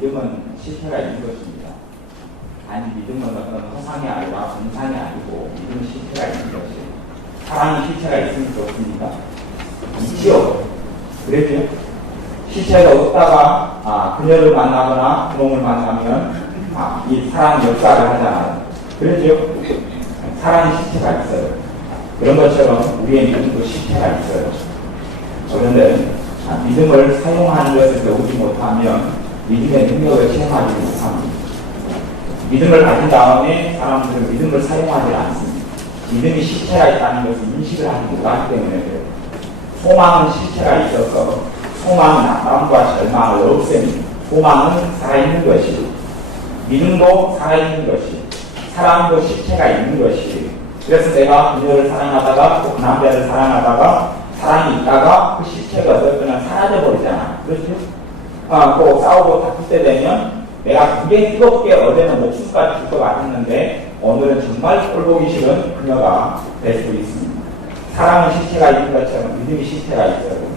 믿음은 실체가 있는 것입니다. 단지 믿음은 어떤 허상이 아니라 공상이 아니고 믿음은 실체가 있는 것이에요. 사랑이 실체가 있으니까 없습니까? 있지요. 그랬죠? 실체가 없다가 그녀를 만나거나 그놈을 만나면 이 사랑 역사를 하잖아요. 그랬죠? 사랑이 실체가 있어요. 그런 것처럼 우리의 믿음도 실체가 있어요. 그런데 믿음을 사용하는 것을 배우지 못하면 믿음의 능력을 체험하지 못합니다. 믿음을 가진 다음에 사람들은 믿음을 사용하지 않습니다. 믿음이 실체가 있다는 것을 인식을 하지 못하기 때문에 그래요. 소망은 실체가 있어서 소망은 아픔과 절망을 없앱니다. 소망은 살아있는 것이고 믿음도 살아있는 것이고 사랑도 실체가 있는 것이에요. 그래서 내가 그녀를 사랑하다가 또 그 남자를 사랑하다가 사랑이 있다가 그 실체가 어떨 사라져버리잖아. 그렇죠? 또 싸우고 다툴 때 되면 내가 굉장히 뜨겁게 어제는 목숨까지 줄 것 같았는데 오늘은 정말 꼴보기 싫은 그녀가 될 수 있습니다. 사랑은 실체가 있는 것처럼 믿음이 실체가 있어요.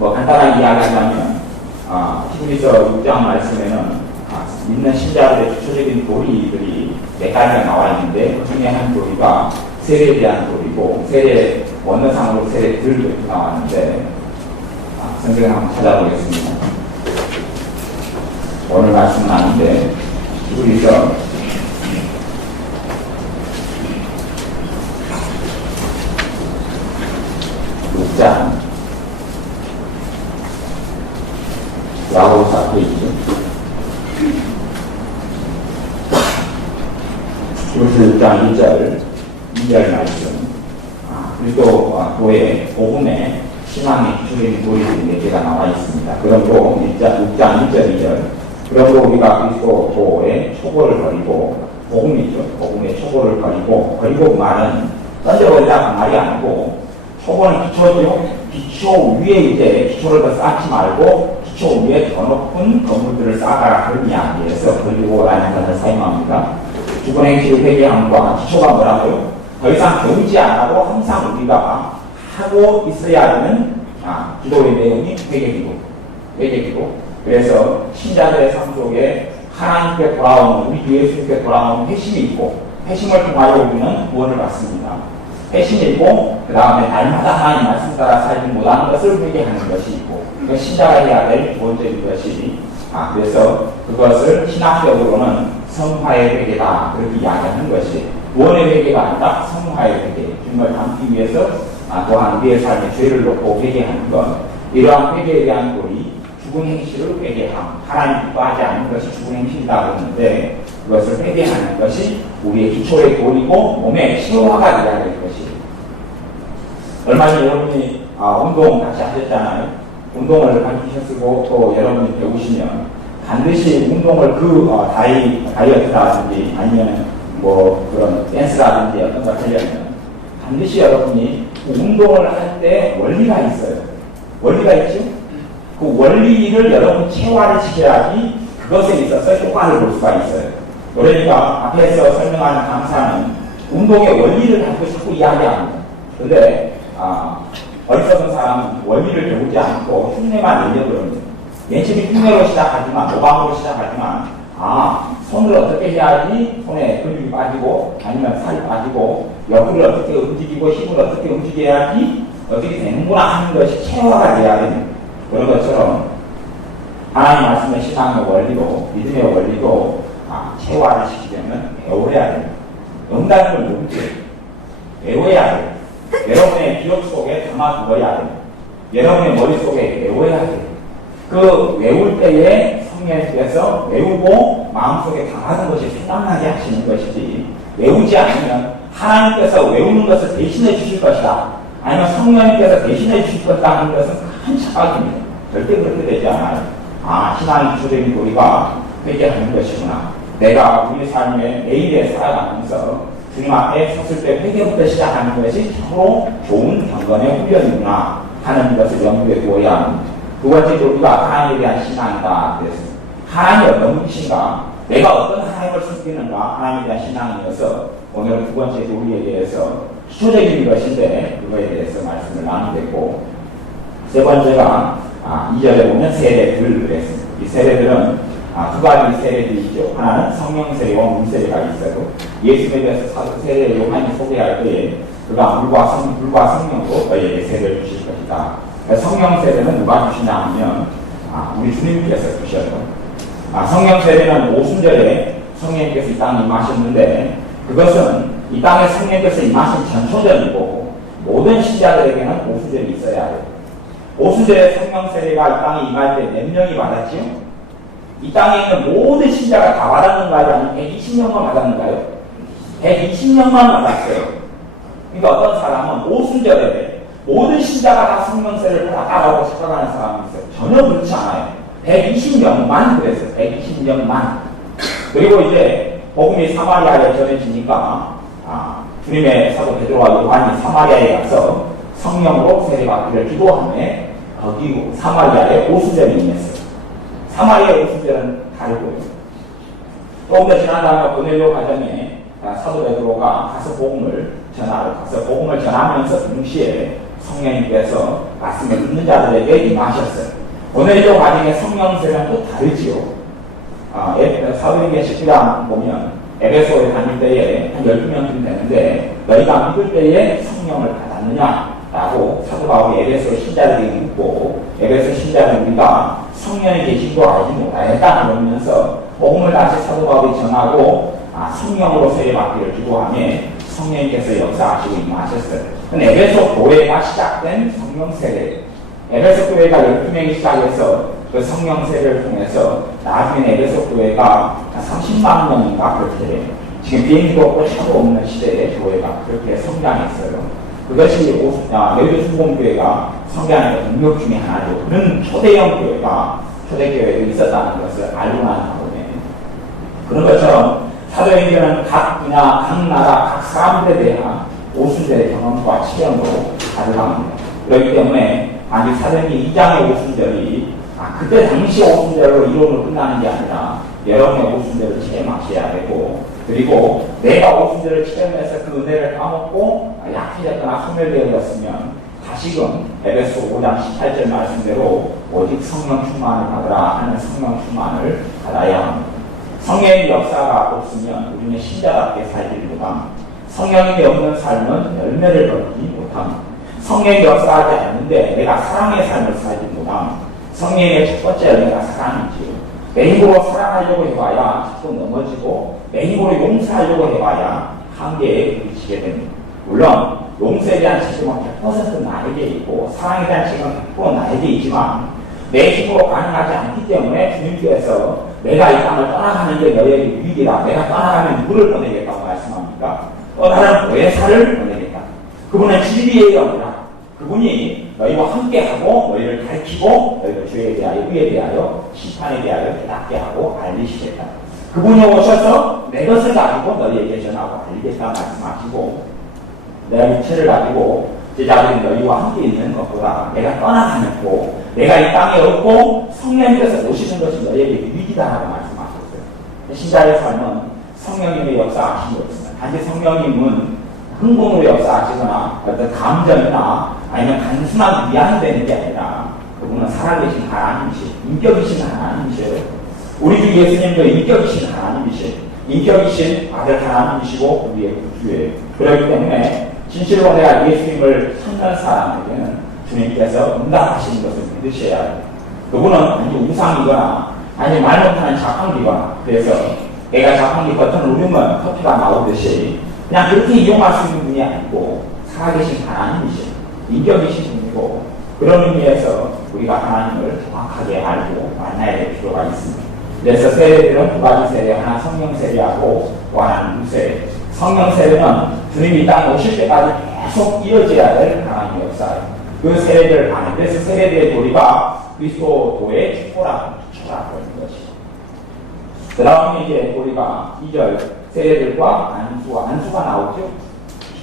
간단하게 이야기하자면 히브리서 6장 말씀에는 믿는 신자들의 주초적인 도리들이 몇 가지가 나와 있는데 그 중에 한 도리가 세례에 대한 도리고 세례 원어상으로 세례들 이렇게 나왔는데 성경을 한번 찾아보겠습니다. 오늘 말씀은 아닌데 히브리서 6장 야고보서 앞에 있죠. 히브리서 6장 2절 말씀. 그리고 교회 복음에 신앙의 기초적인 도리들이 4개가 나와 있습니다. 그러므로 6장 1절 2절. 그러므로 우리가 그리스도의 초보를 버리고 복음이죠. 복음의 초보를 버리고 그 말은 던져버리다 그 말이 아니고 초보는 기초죠. 기초 위에 이제 기초를 더 쌓지 말고 기초 위에 더 높은 건물들을 쌓아라 그런 이야기에서 버리고라는 것을 사용합니다. 죽은 행실을 회개함과 기초가 뭐라고요? 더 이상 배우지 않아도 항상 우리가 하고 있어야 하는 기도의 내용이 회개기도. 그래서 신자들의 삶 속에 하나님께 돌아오는 우리 주 예수님께 돌아오는 회심이 있고 회심을 통하여 우리는 구원을 받습니다. 회심이 있고 그 다음에 날마다 하나님 말씀 따라 살지 못하는 것을 회개하는 것이 있고 신자가 해야 될 기본적인 것이 그래서 그것을 신학적으로는 성화의 회개다 그렇게 이야기하는 것이 구원의 회개가 아니라 성화의 회개 주님을 닮기 위해서 또한 우리의 삶에 죄를 놓고 회개하는 것 이러한 회개에 대한 도리 죽은 행실을 회개함 하나님 기뻐하지 않는 것이 죽은 행실이라고 하는데 그것을 회개하는 것이 우리의 기초의 도리고 몸의 체화가 되어야 될 것이에요. 얼마 전에 여러분이 운동 다시 하셨잖아요. 운동을 가르치셨고 또 여러분이 배우시면 반드시 운동을 다이어트라든지 아니면 그런 댄스라든지 어떤 걸 하려면 반드시 여러분이 운동을 할 때 원리가 있어요. 원리가 있죠? 그 원리를 여러분 체화를 시켜야지 그것에 있어서 효과를 볼 수가 있어요. 그러니까 앞에서 설명하는 강사는 운동의 원리를 가지고 자꾸 이야기합니다. 근데 어리석은 사람은 원리를 배우지 않고 흉내만 내려버립니다. 맨 처음에 흉내로 시작하지만 모방으로 시작하지만 손을 어떻게 해야지 손에 근육이 빠지고 아니면 살이 빠지고 옆을 어떻게 움직이고 힘을 어떻게 움직여야지 어떻게 되는구나 하는 것이 체화가 돼야 됩니다. 그런 것처럼 하나님 말씀의 신앙의 원리도 믿음의 원리도 체화를 시키려면 배워야 됩니다. 응답을 모르죠. 배워야 돼요. 여러분의 기억 속에 담아두어야 됩니다. 여러분의 머릿속에 외워야 돼요. 그 외울 때에 성령께서 외우고 마음속에 담아둔 것이 생각나게 하시는 것이지 외우지 않으면 하나님께서 외우는 것을 대신해 주실 것이다. 아니면 성령님께서 대신해 주실 것이다 하는 것은 큰 착각입니다. 절대 그렇게 되지 않아요. 신앙의 기초적인 도리가 회개하는 것이구나. 내가 우리 삶의 매일에 살아가면서 주님 앞에 섰을 때 회개부터 시작하는 것이 참으로 좋은 경건의 훈련이구나 하는 것을 염두에 두어야 합니다. 두 번째 도리가 하나님에 대한 신앙이다. 그랬습니다. 하나님이 어떤 분이신가? 내가 어떤 하나님을 섬기는가? 하나님에 대한 신앙이어서 오늘 두 번째 도리에 대해서 기초적인 것인데 그거에 대해서 말씀을 나누겠고 세 번째가 2절에 보면 세례들 그랬습니다. 이 세례들은 두 가지 세례들이 있죠. 하나는 성령 세례와 물 세례가 있어요. 예수님에 대해서 사도 세례 요한이 소개할 때에 그가 물과 성령으로 너희에게 세례를 주실 것이다. 성령 세례는 누가 주시냐 하면 우리 주님께서 주셔요. 성령 세례는 오순절에 성령께서 이 땅에 임하셨는데 그것은 이 땅에 성령께서 임하신 전초전이고 모든 신자들에게는 오순절이 있어야 해요. 오순절에 성령 세례가 이 땅에 임할 때 몇 명이 받았지요? 이 땅에 있는 모든 신자가 다 받았는가요? 아니면 120명만 받았는가요? 120명만 받았어요. 그러니까 어떤 사람은 오순절에 모든 신자가 다 성령 세례를 받았다고 생각하는 사람이 있어요. 전혀 그렇지 않아요. 120명만 그랬어요. 120명만. 그리고 이제 복음이 사마리아에 전해지니까 주님의 사도 베드로와 요한이 사마리아에 가서 성령으로 세례받기를 기도하며 거기 사마리아에 오순절이 임했어요. 사마리아의 오순절은 다르고요. 조금 더 지난 다음에 고넬료 가정에 사도 베드로가 가서 복음을 전하러 가서 복음을 전하면서 동시에 성령님께서 말씀을 듣는 자들에게 임하셨어요. 고넬료 가정의 성령 세례는 또 다르지요. 사도행전 19장 보면 에베소에 다닐 때에 한 12명쯤 되는데 너희가 믿을 때에 성령을 받았느냐? 라고 사도 바울이 에베소 신자들에게 묻고 에베소 신자는 우리가 성령이 계신 줄 알지 못하였다 그러면서 복음을 다시 사도 바울이 전하고 성령으로 세례받기를 기도하며 성령님께서 역사하시고 임하셨어요. 에베소 교회가 시작된 성령 세례. 에베소 교회가 12명이 시작해서 그 성령 세례를 통해서 나중에 에베소 교회가 30만 명인가 그렇게 지금 비행기도 없고 차도 없는 시대에 교회가 그렇게 성장했어요. 그것이 여의도 수공교회가 성장의 능력 중에 하나죠. 그런 초대형 교회가 초대교회도 있었다는 것을 알고 난 다음에 그런 것처럼 사도행전은 각 분야, 각 나라, 각 사람들에 대한 오순절의 경험과 체험으로 가져갑니다. 그렇기 때문에 아직 사도행전 2장의 오순절이 그때 당시 오순절로 이론으로 끝나는 게 아니라 여러분의 오순절을 체험하셔야 되고 그리고 내가 오순절을 체험해서 그 은혜를 까먹고 약해졌거나 소멸되었으면 다시금 에베소 5장 18절 말씀대로 오직 성령 충만을 받으라 하는 성령 충만을 받아야 합니다. 성령의 역사가 없으면 우리는 신자답게 살지 못합니다. 성령이 없는 삶은 열매를 얻지 못합니다. 성령이 역사하지 않는데 내가 사랑의 삶을 살지 못합니다. 성령의 첫 번째 열매가 사랑이지요. 내 힘으로 사랑하려고 해봐야 자꾸 넘어지고 내 힘으로 용서하려고 해봐야 한계에 부딪히게 됩니다. 물론 용서에 대한 책임은 100% 나에게 있고 사랑에 대한 책임은 100% 나에게 있지만 내 힘으로 가능하지 않기 때문에 주님께서 내가 이 땅을 떠나가는 게 너에게 유익이다. 내가 떠나가면 누구를 보내겠다고 말씀합니까? 떠나는 보혜사를 보내겠다. 그분은 진리의 영이다. 그분이 너희와 함께하고 너희를 가르치고 너희를 죄에 대하여 의에 대하여 심판에 대하여 깨닫게 하고 알리시겠다. 그분이 오셔서 내 것을 가지고 너희에게 전하고 알리겠다 말씀하시고 내 육체를 가지고 제자들이 너희와 함께 있는 것보다 내가 떠나가는 고 내가 이 땅에 없고 성령님께서 오시는 것이 너희에게 유익이다 하고 말씀하셨어요. 신자의 삶은 성령님의 역사하심이 없습니다. 단지 성령님은 흥분으로 역사하시거나 어떤 감정이나 아니면 단순한 위안이 되는 게 아니라 그분은 살아계신 하나님이시 인격이신 하나님이셔요. 우리 주 예수님도 인격이신 하나님이시 인격이신 아들 하나님이시고 우리의 구주예요. 그렇기 때문에 진실로 내가 예수님을 찾는 사람에게는 주님께서 응답하시는 것을 믿으셔야 해요. 그분은 아니 우상이거나 아니 말 못하는 자판기거나 그래서 내가 자판기 버튼을 누르면 커피가 나오듯이 그냥 그렇게 이용할 수 있는 분이 아니고 살아계신 하나님이시죠. 인격이신 분이고 그런 의미에서 우리가 하나님을 정확하게 알고 만나야 될 필요가 있습니다. 그래서 세례들은 두 가지 세례, 하나 성령 세례하고 또 하나는 물 세례. 성령 세례는 주님이 이 땅에 오실 때까지 계속 이어져야 될 하나님의 역사예요. 그 세례를 하는 그래서 세례들의 도리가 그리스도의 축복라고 하는 것이죠. 그 다음에 이제 도리가 2절 세례들과 안수가 나오죠.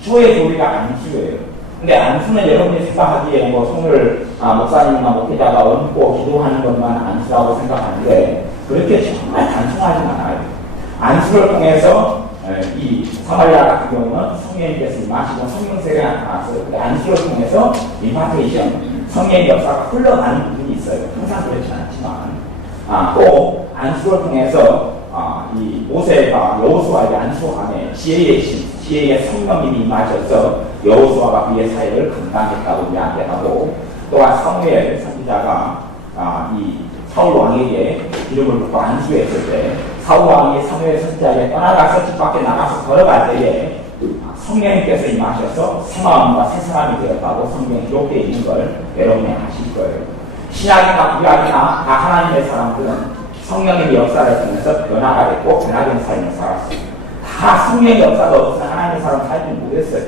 기초의 도리가 안수예요. 근데 안수는 여러분이 생각하기에 뭐 손을 목사님이나 목회자가 얹고 기도하는 것만 안수라고 생각하는데 그렇게 정말 단순하진 않아요. 안수를 통해서 이 사마리아 같은 경우는 성령님께서 임하시고 성령 세례가 나왔어요. 근데 안수를 통해서 임파테이션 성령의 역사가 흘러가는 부분이 있어요. 항상 그렇지 않지만 또 안수를 통해서 이 모세가 여호수아에게 안수함에 지혜의 신, 지혜의 성령님이 임하셔서 여호수아가 그의 사역을 감당했다고 이야기하고, 또한 사무엘 선지자가 이 사울 왕에게 기름을 붓고 안수했을 때 사울 왕이 사무엘 선지자에게 떠나가서 집 밖에 나가서 걸어갈 때에 성령님께서 임하셔서 새 마음과 새 사람이 되었다고 성경에 기록되어 있는 걸 여러분이 아실 거예요. 신약이나 구약이나 다 하나님의 사람들은 성령의 역사를 통해서 변화가 됐고 변화된 삶을 살았어요. 다 성령의 역사가 없어서 하나님의 사람 살지 못했어요.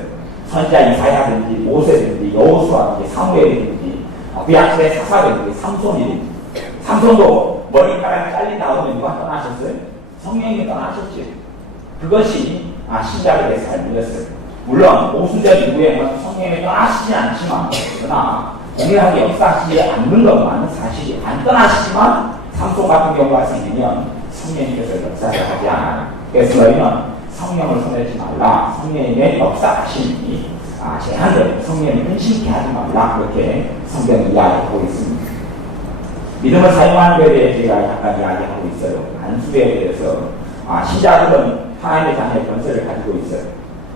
선지자 이사야든지 모세든지 여호수아든지 사무엘이든지 구약시대 사사든지 삼손이든지, 삼손도 머리카락이 잘리 나오면 누가 떠나셨어요? 성령이 떠나셨지. 그것이 신자들의 삶이었어요. 물론 오순절 이후에는 성령이 떠나시지 않지만, 그러나 동일하게 역사하시지 않는 것만은 사실이 안 떠나시지만 삼손 같은 경우가 생기면 성령님께서 역사를 하지 않아요. 그래서 너희는 성령을 손대지 말라. 성령님의 역사하심이 제한을 성령을 근심케 하지 말라. 그렇게 성경이 이야기하고 있습니다. 믿음을 사용하는 것에 대해 제가 약간 이야기하고 있어요. 안수에 대해서 신자들은 하나님의 자녀의 권세를 가지고 있어요.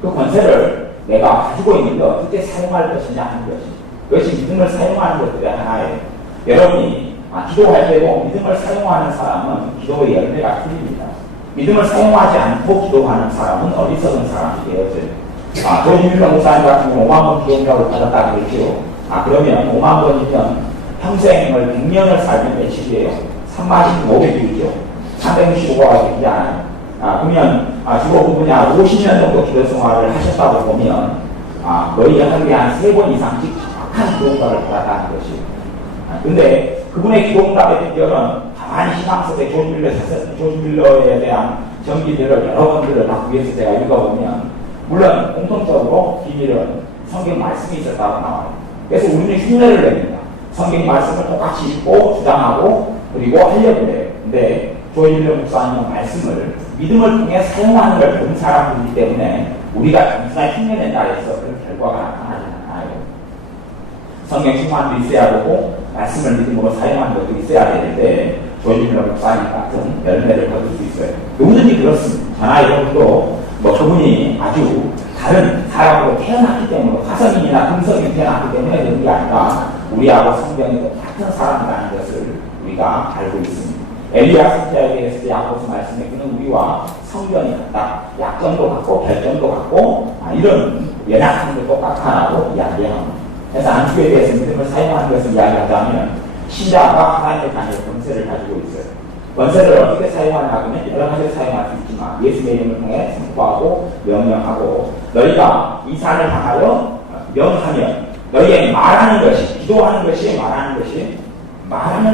그 권세를 내가 가지고 있는데 어떻게 사용할 것이냐 하는 것이, 그것이 믿음을 사용하는 것들의 하나예요. 여러분이 기도할 때도 믿음을 사용하는 사람은 기도의 열매가 틀립니다. 믿음을 사용하지 않고 기도하는 사람은 어리석은 사람이 되어져요. 조지밀러 목사님 같은 경우 5만 번 기도자를 받았다고 그랬죠. 그러면 5만 번이면 평생을 100년을 살면 몇십이에요? 35,500일이죠. 365가지 되지 않아요. 그러면 주로 그분이 50년 정도 기도 생활을 하셨다고 보면 거의 하루에 한 3번 이상씩 정확한 기도응답을 받았다는 것이에요. 근데 그분의 기도응답의 비결은 가만히 신앙 속에 조지밀러에 대한 전기들을 여러 번들을 다 위해서 제가 읽어보면, 물론 공통적으로 비밀은 성경 말씀이 있었다고 나와요. 그래서 우리는 흉내를 냅니다. 성경 말씀을 똑같이 읽고 주장하고 그리고 하려고 해요. 근데 조지밀러 목사님은 말씀을 믿음을 통해 사용하는 걸 본 사람이기 때문에 우리가 단순히 흉내낸다 해서 그런 결과가 나타나지 않아요. 성경 충만도 있어야 되고 말씀을 믿음으로 사용하는 것도 있어야 되는데 조지밀러 목사님 같은 열매를 거둘 수 있어요. 누구든지 그렇습니다. 저나 여러분도 그분이 아주 다른 사람으로 태어났기 때문에, 화성인이나 금성인이 태어났기 때문에 그런 게 아니라 우리하고 성경이 똑같은 사람이라는 것을 우리가 알고 있습니다. 엘리야 선지자에 대해서 야고보서 말씀에 그는 우리와 성전이 같다. 약점도 같고 결점도 같고 이런 연약한 것도 똑같다고 이야기합니다. 그래서 안수에 대해서 믿음을 사용하는 것을 이야기하자면 신자가 하나님의 자녀의 권세를 가지고 있어요. 권세를 어떻게 사용하냐 하면 여러 가지로 사용할 수 있지만 예수의 이름을 통해 선포하고 명령하고, 너희가 이 산을 향하여 명하면 너희의 말하는 것이, 기도하는 것이 말하는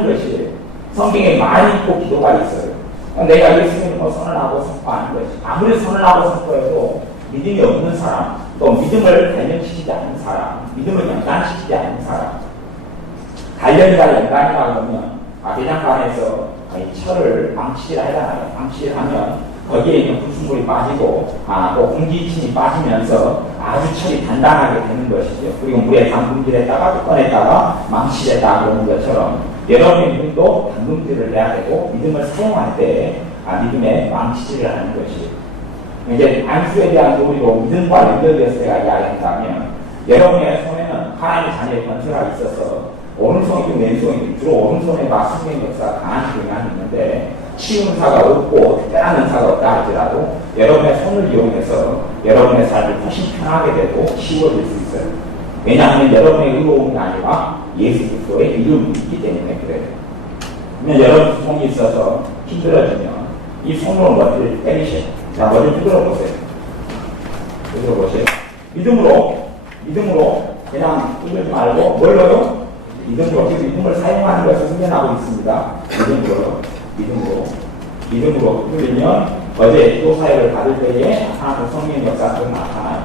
것이에요. 성경에 말이 있고 기도가 있어요. 내가 예수님을 선언하고 선포하는 것이, 아무리 선언하고 선포해도 믿음이 없는 사람, 또 믿음을 단련시키지 않는 사람, 믿음을 연단시키지 않는 사람, 단련이나 연단이라 그러면 대장간에서 철을 방치를 하잖아요. 방치를 하면 거기에 있는 불순물이 빠지고 또 공기침이 빠지면서 아주 철이 단단하게 되는 것이죠. 그리고 물에 담금질했다가 꺼냈다가 망치했다 그러는 것처럼 여러분의 믿음도 담금질을 해야 되고 믿음을 사용할 때 믿음에 망치질을 하는 것이에요. 이제 안수에 대한 도리로 믿음과 연결되어서 제가 이야기한다면, 여러분의 손에는 하나님의 자녀의 권세가 있어서 오른손이든 왼손이든 주로 오른손에가 성령 역사가 강한 경향이 있는데 치유사가 없고 특별한 은사가 없다 할지라도 여러분의 손을 이용해서 여러분의 삶을 훨씬 편하게 되고 쉬워질 수 있어요. 왜냐하면 여러분의 의로움이 아니라 예수 그리스도의 이름이 있기 때문에 그래요. 그러면 여러분 손이 있어서 힘들어지면 이 손으로 머리를 때리세요. 자, 머리를 두드려 보세요. 두드려 보세요. 믿음으로 그냥 두드리지 말고 뭘로요? 믿음으로. 믿음을 사용하는 것을 훈련하고 있습니다. 믿음으로 두드리면 어제 기도 사역을 받을 때에 나타나는 성령의 역사가 나타나요.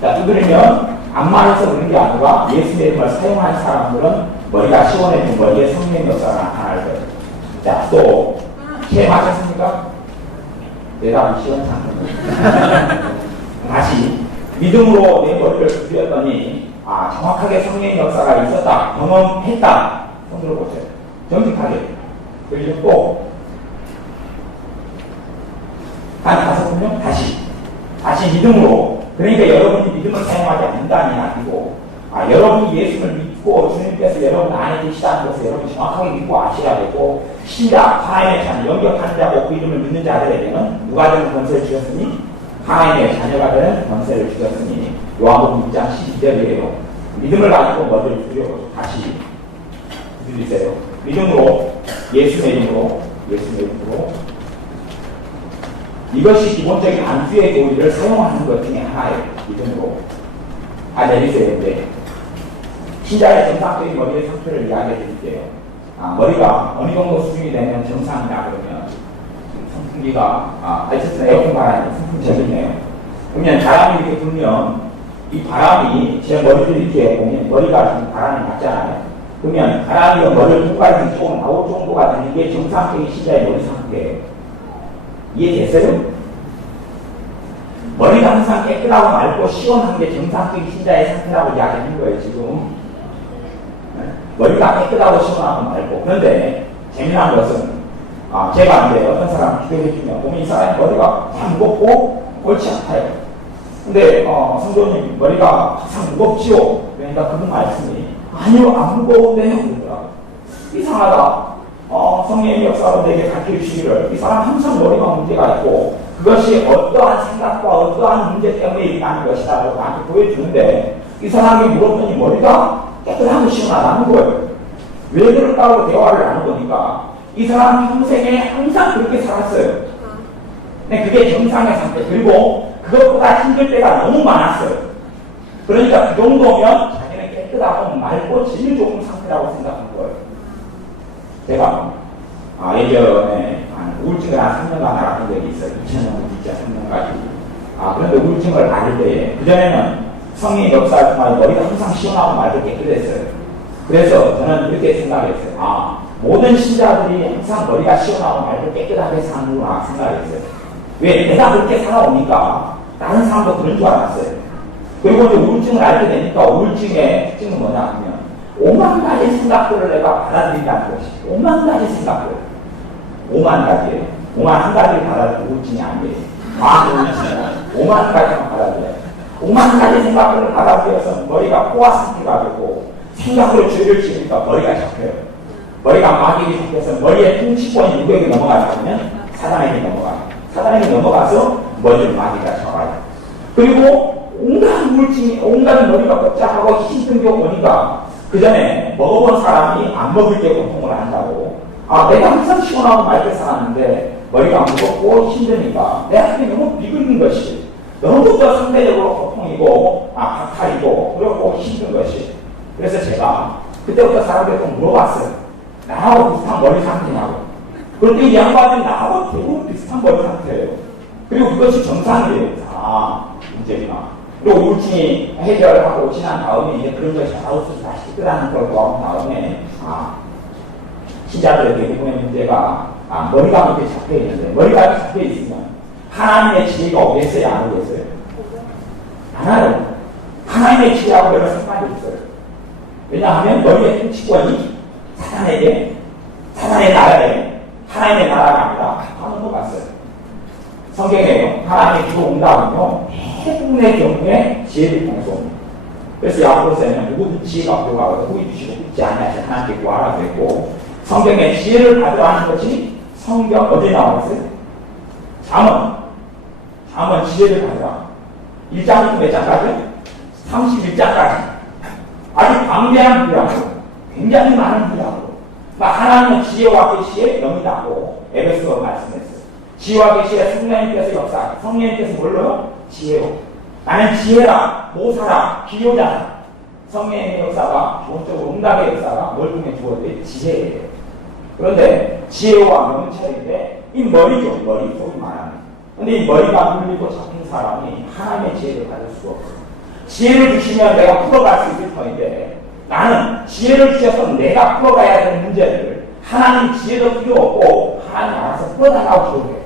자, 두드리면 암만해서 그런 게 아니라 예수의 이름을 사용한 사람들은 머리가 시원해지고 머리에 성령의 역사가 나타날 거예요. 자, 또 체험하셨습니까? 대답이 시원찮거든요. 다시 믿음으로 내 머리를 두드렸더니 정확하게 성령의 역사가 있었다, 경험했다. 손 들어보세요. 정직하게. 그리고 또 한 5명 다시 믿음으로, 그러니까 여러분이 믿음을 사용하지 않는다는 아니고, 여러분이 예수를 믿고 주님께서 여러분 안에 계시다는 것을 여러분이 정확하게 믿고 아셔야 되고, 신자, 하나님의 자녀, 영접하는 자고 그 이름을 믿는 자들에게는 누가 되는 권세를 주셨으니? 하나님의 자녀가 되는 권세를 주셨으니, 요한복음 6장 12절이에요. 믿음을 가지고 뭐를 두려워. 다시 들리세요. 믿음으로, 예수의 이름으로, 이것이 기본적인 안주의 교리를 사용하는 것 중에 하나예요. 믿음으로. 내리세요. 네. 신자의 정상적인 머리의 상태를 이야기해 드릴게요. 머리가 어느 정도 수준이 되면 정상이다 그러면 선풍기가 하여튼 에어컨 바람이 선풍기적이네요. 그러면 바람이 이렇게 불면 이 바람이 제 머리를 이렇게 보면 머리가 지금 바람이 맞잖아요. 그러면 바람이 머리를 통과해서 조금 나올 정도가 되는 게 정상적인 신자의 머리 상태예요. 이해됐어요? 머리가 항상 깨끗하고 맑고 시원한 게 정상적인 신자의 상태라고 이야기하는 거예요, 지금. 머리가 깨끗하고 시원하고 맑고. 그런데 재미난 것은, 제가 이제 어떤 사람 기도해주면 보면 이 사람이 머리가 참 무겁고 골치 아파요. 근데 성도님 머리가 항상 무겁지요? 그러니까 그분 말씀이 아니요, 안 무거운데요. 그러더라고요. 이상하다. 성령의 역사로 내게 가르쳐주시기를 이 사람 항상 머리가 문제가 있고 그것이 어떠한 생각과 어떠한 문제 때문에 일어나는 것이라고 나한테 보여주는데 이 사람이 물었더니 머리가 깨끗하고 시원하다는 거예요. 왜 그럴까고 대화를 나눠보니까 이 사람 평생에 항상 그렇게 살았어요. 근데 그게 정상의 상태. 그리고 그것보다 힘들 때가 너무 많았어요. 그러니까 그 정도면 자기는 깨끗하고 맑고 질 좋은 상태라고 생각한 거예요. 제가 예전에 우울증을 한 3년간 알았던 적이 있어요. 2000년, 2003년까지. 그런데 우울증을 앓을 때에 그전에는 성령의 역사를 통해 머리가 항상 시원하고 맑고 깨끗했어요. 그래서 저는 이렇게 생각했어요. 모든 신자들이 항상 머리가 시원하고 맑고 깨끗하게 사는구나 생각했어요. 왜? 내가 그렇게 살아오니까 다른 사람도 그런 줄 알았어요. 그리고 이제 우울증을 앓게 되니까 우울증의 특징은 뭐냐 하면 5만 가지 생각들을 내가 받아들인다는 것이 5만 가지 생각들 5만 가지예요. 5만 한 가지를 받아들이고 우울증이 아니에요. 5만 가지만 받아들여요. 5만 가지 생각들을 받아들여서 머리가 포화 상태가 되고 생각으로 죄를 지으니까 머리가 잡혀요. 머리가 마귀에 잡혀서 머리에 통치권이 누구에게 넘어가냐면 사단에게 넘어가요. 사단에게 넘어가서 머리를 마귀가 잡아요. 그리고 온갖 우울증이 온갖 머리가 복잡하고 힘든 게 오니까 그 전에 먹어본 사람이 안 먹을 때 고통을 한다고. 내가 항상 시원하고 맑게 살았는데 머리가 무겁고 힘드니까 내 앞에 너무 비근는 것이 너무 더 상대적으로 고통이고 박탈이고 그렇고 힘든 것이. 그래서 제가 그때부터 사람들한테 물어봤어요. 나하고 비슷한 머리 상태냐고. 그런데 이 양반이 나하고 대부분 비슷한 머리 상태예요. 그리고 그것이 정상이에요. 문제구나. 그리고 우울증이 해결하고 지난 다음에 이제 그런 것이 아웃소스 다시 끝나는 걸 도와본 다음에 신자들의 대부분의 문제가 머리가 그렇게 잡혀 있는데 머리가 잡혀 있으면 하나님의 지혜가 오겠어요? 안 오겠어요? 안 와요. 하나님의 지혜하고 여러 상관이 있어요. 왜냐하면 머리의 통치권이 사단의 나라에 하나님의 나라가 아니라 하는 것 같아요. 성경에 하나님의 기도 응답은요 대부분의 경우에 지혜를 통해서 옵니다. 그래서 야고보서에는 누구든 지혜가 부족하거든 후히 주시고 굳지 아니하시 하나님께 구하라 그랬고 성경에 지혜를 받으라 하는 것이 성경 어디에 나와 있어요? 잠언 지혜를 받으라. 1장부터 몇 장까지? 31장까지. 아주 방대한 분야고 굉장히 많은 분야고 하나님은 지혜와 계시에 영이라고 에베소서 말씀했어요. 지혜와 계시에 성령님께서 역사, 성령님께서 뭘로요? 지혜로. 나는 지혜라, 모사라, 기요자라. 성령의 역사가, 기본적으로 응답의 역사가 뭘 통해 주어져요? 지혜예요. 그런데 지혜와 명철인데 이 머리죠, 머리 속이 말하는. 근데 이 머리가 물리고 잡힌 사람이 하나님의 지혜를 받을 수가 없어요. 지혜를 주시면 내가 풀어갈 수 있을 터인데 나는 지혜를 주셔서 내가 풀어가야 되는 문제를 하나님 지혜도 필요 없고 하나님 알아서 풀어달라고 기도해요.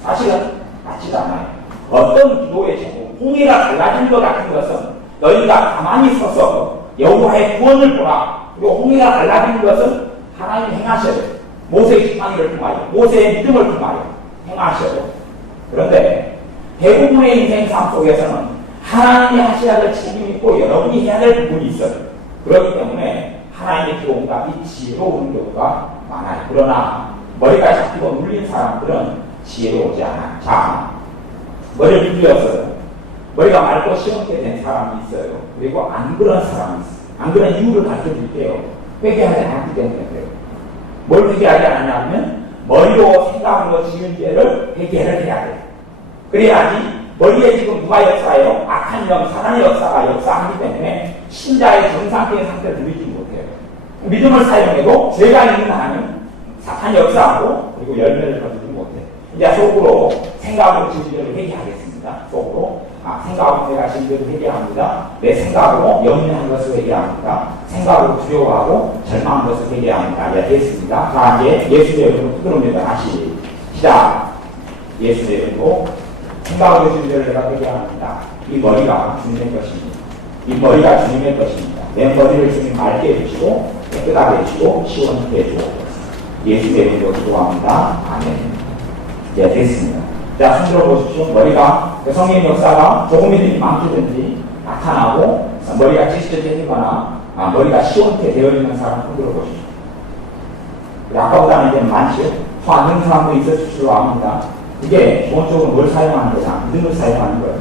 사실은 맞지도 않아요. 어떤 기도의 제목, 홍해가 갈라진 것 같은 것은 너희가 가만히 서서 여호와의 구원을 보라. 그리고 홍해가 갈라진 것은 하나님이 행하셔야 돼요. 모세의 지팡이를 통하여, 모세의 믿음을 통하여 행하셔요. 그런데 대부분의 인생 삶 속에서는 하나님이 하셔야 될 책임이 있고 여러분이 해야 될 부분이 있어요. 그렇기 때문에 하나님의 기도응답이 지혜로운 경우가 많아요. 그러나 머리가 잡히고 눌린 사람들은 지혜로우지 않아요. 자, 머리를 눌려서 머리가 맑고 시원하게 된 사람이 있어요. 그리고 안 그런 사람이 있어요. 안 그런 이유를 가르쳐드릴게요. 회개하지 않았기 때문에 그래요. 뭘 회개하지 않았냐면 머리로 생각으로 지은 죄를 회개를 해야 돼요. 그래야지 머리에 지금 누가 역사해요? 악한 영, 사단의 역사가 역사하기 때문에 신자의 정상적인 상태를 누리지 못해요. 믿음을 사용해도 죄가 있는 한은 사탄이 역사하고 그리고 열매를 거두지 못해요. 이제 속으로 생각으로 지은 죄를 회개하겠습니다. 속으로 생각으로 내가 지은 죄를 회개합니다. 내 생각으로 연민한 것을 회개합니다. 생각으로 두려워하고 절망한 것을 회개합니다. 이제 됐습니다. 자, 이제 예수의 이름으로 부끄럽니다. 다시 시작. 예수의 이름으로 생각으로 지은 죄를 내가 회개합니다. 이 머리가 주님의 것입니다. 이 머리가 주님의 것입니다. 내 머리를 주님 맑게 해주시고 깨끗하게 해주시고 시원하게 해주고 예수의 이름으로 기도합니다. 아멘. 네, 됐습니다. 자, 손들어 보십시오. 머리가 성령 역사가 조금이든지 많게든지 나타나고 머리가 찌릿찌릿해지거나 머리가 시원하게 되어 있는 사람 손들어 보십시오. 아까보다는 이제 많죠. 안 되는 사람도 있을 줄 압니다. 이게 기본적으로 뭘 사용하는 거냐? 믿음을 사용하는 거예요.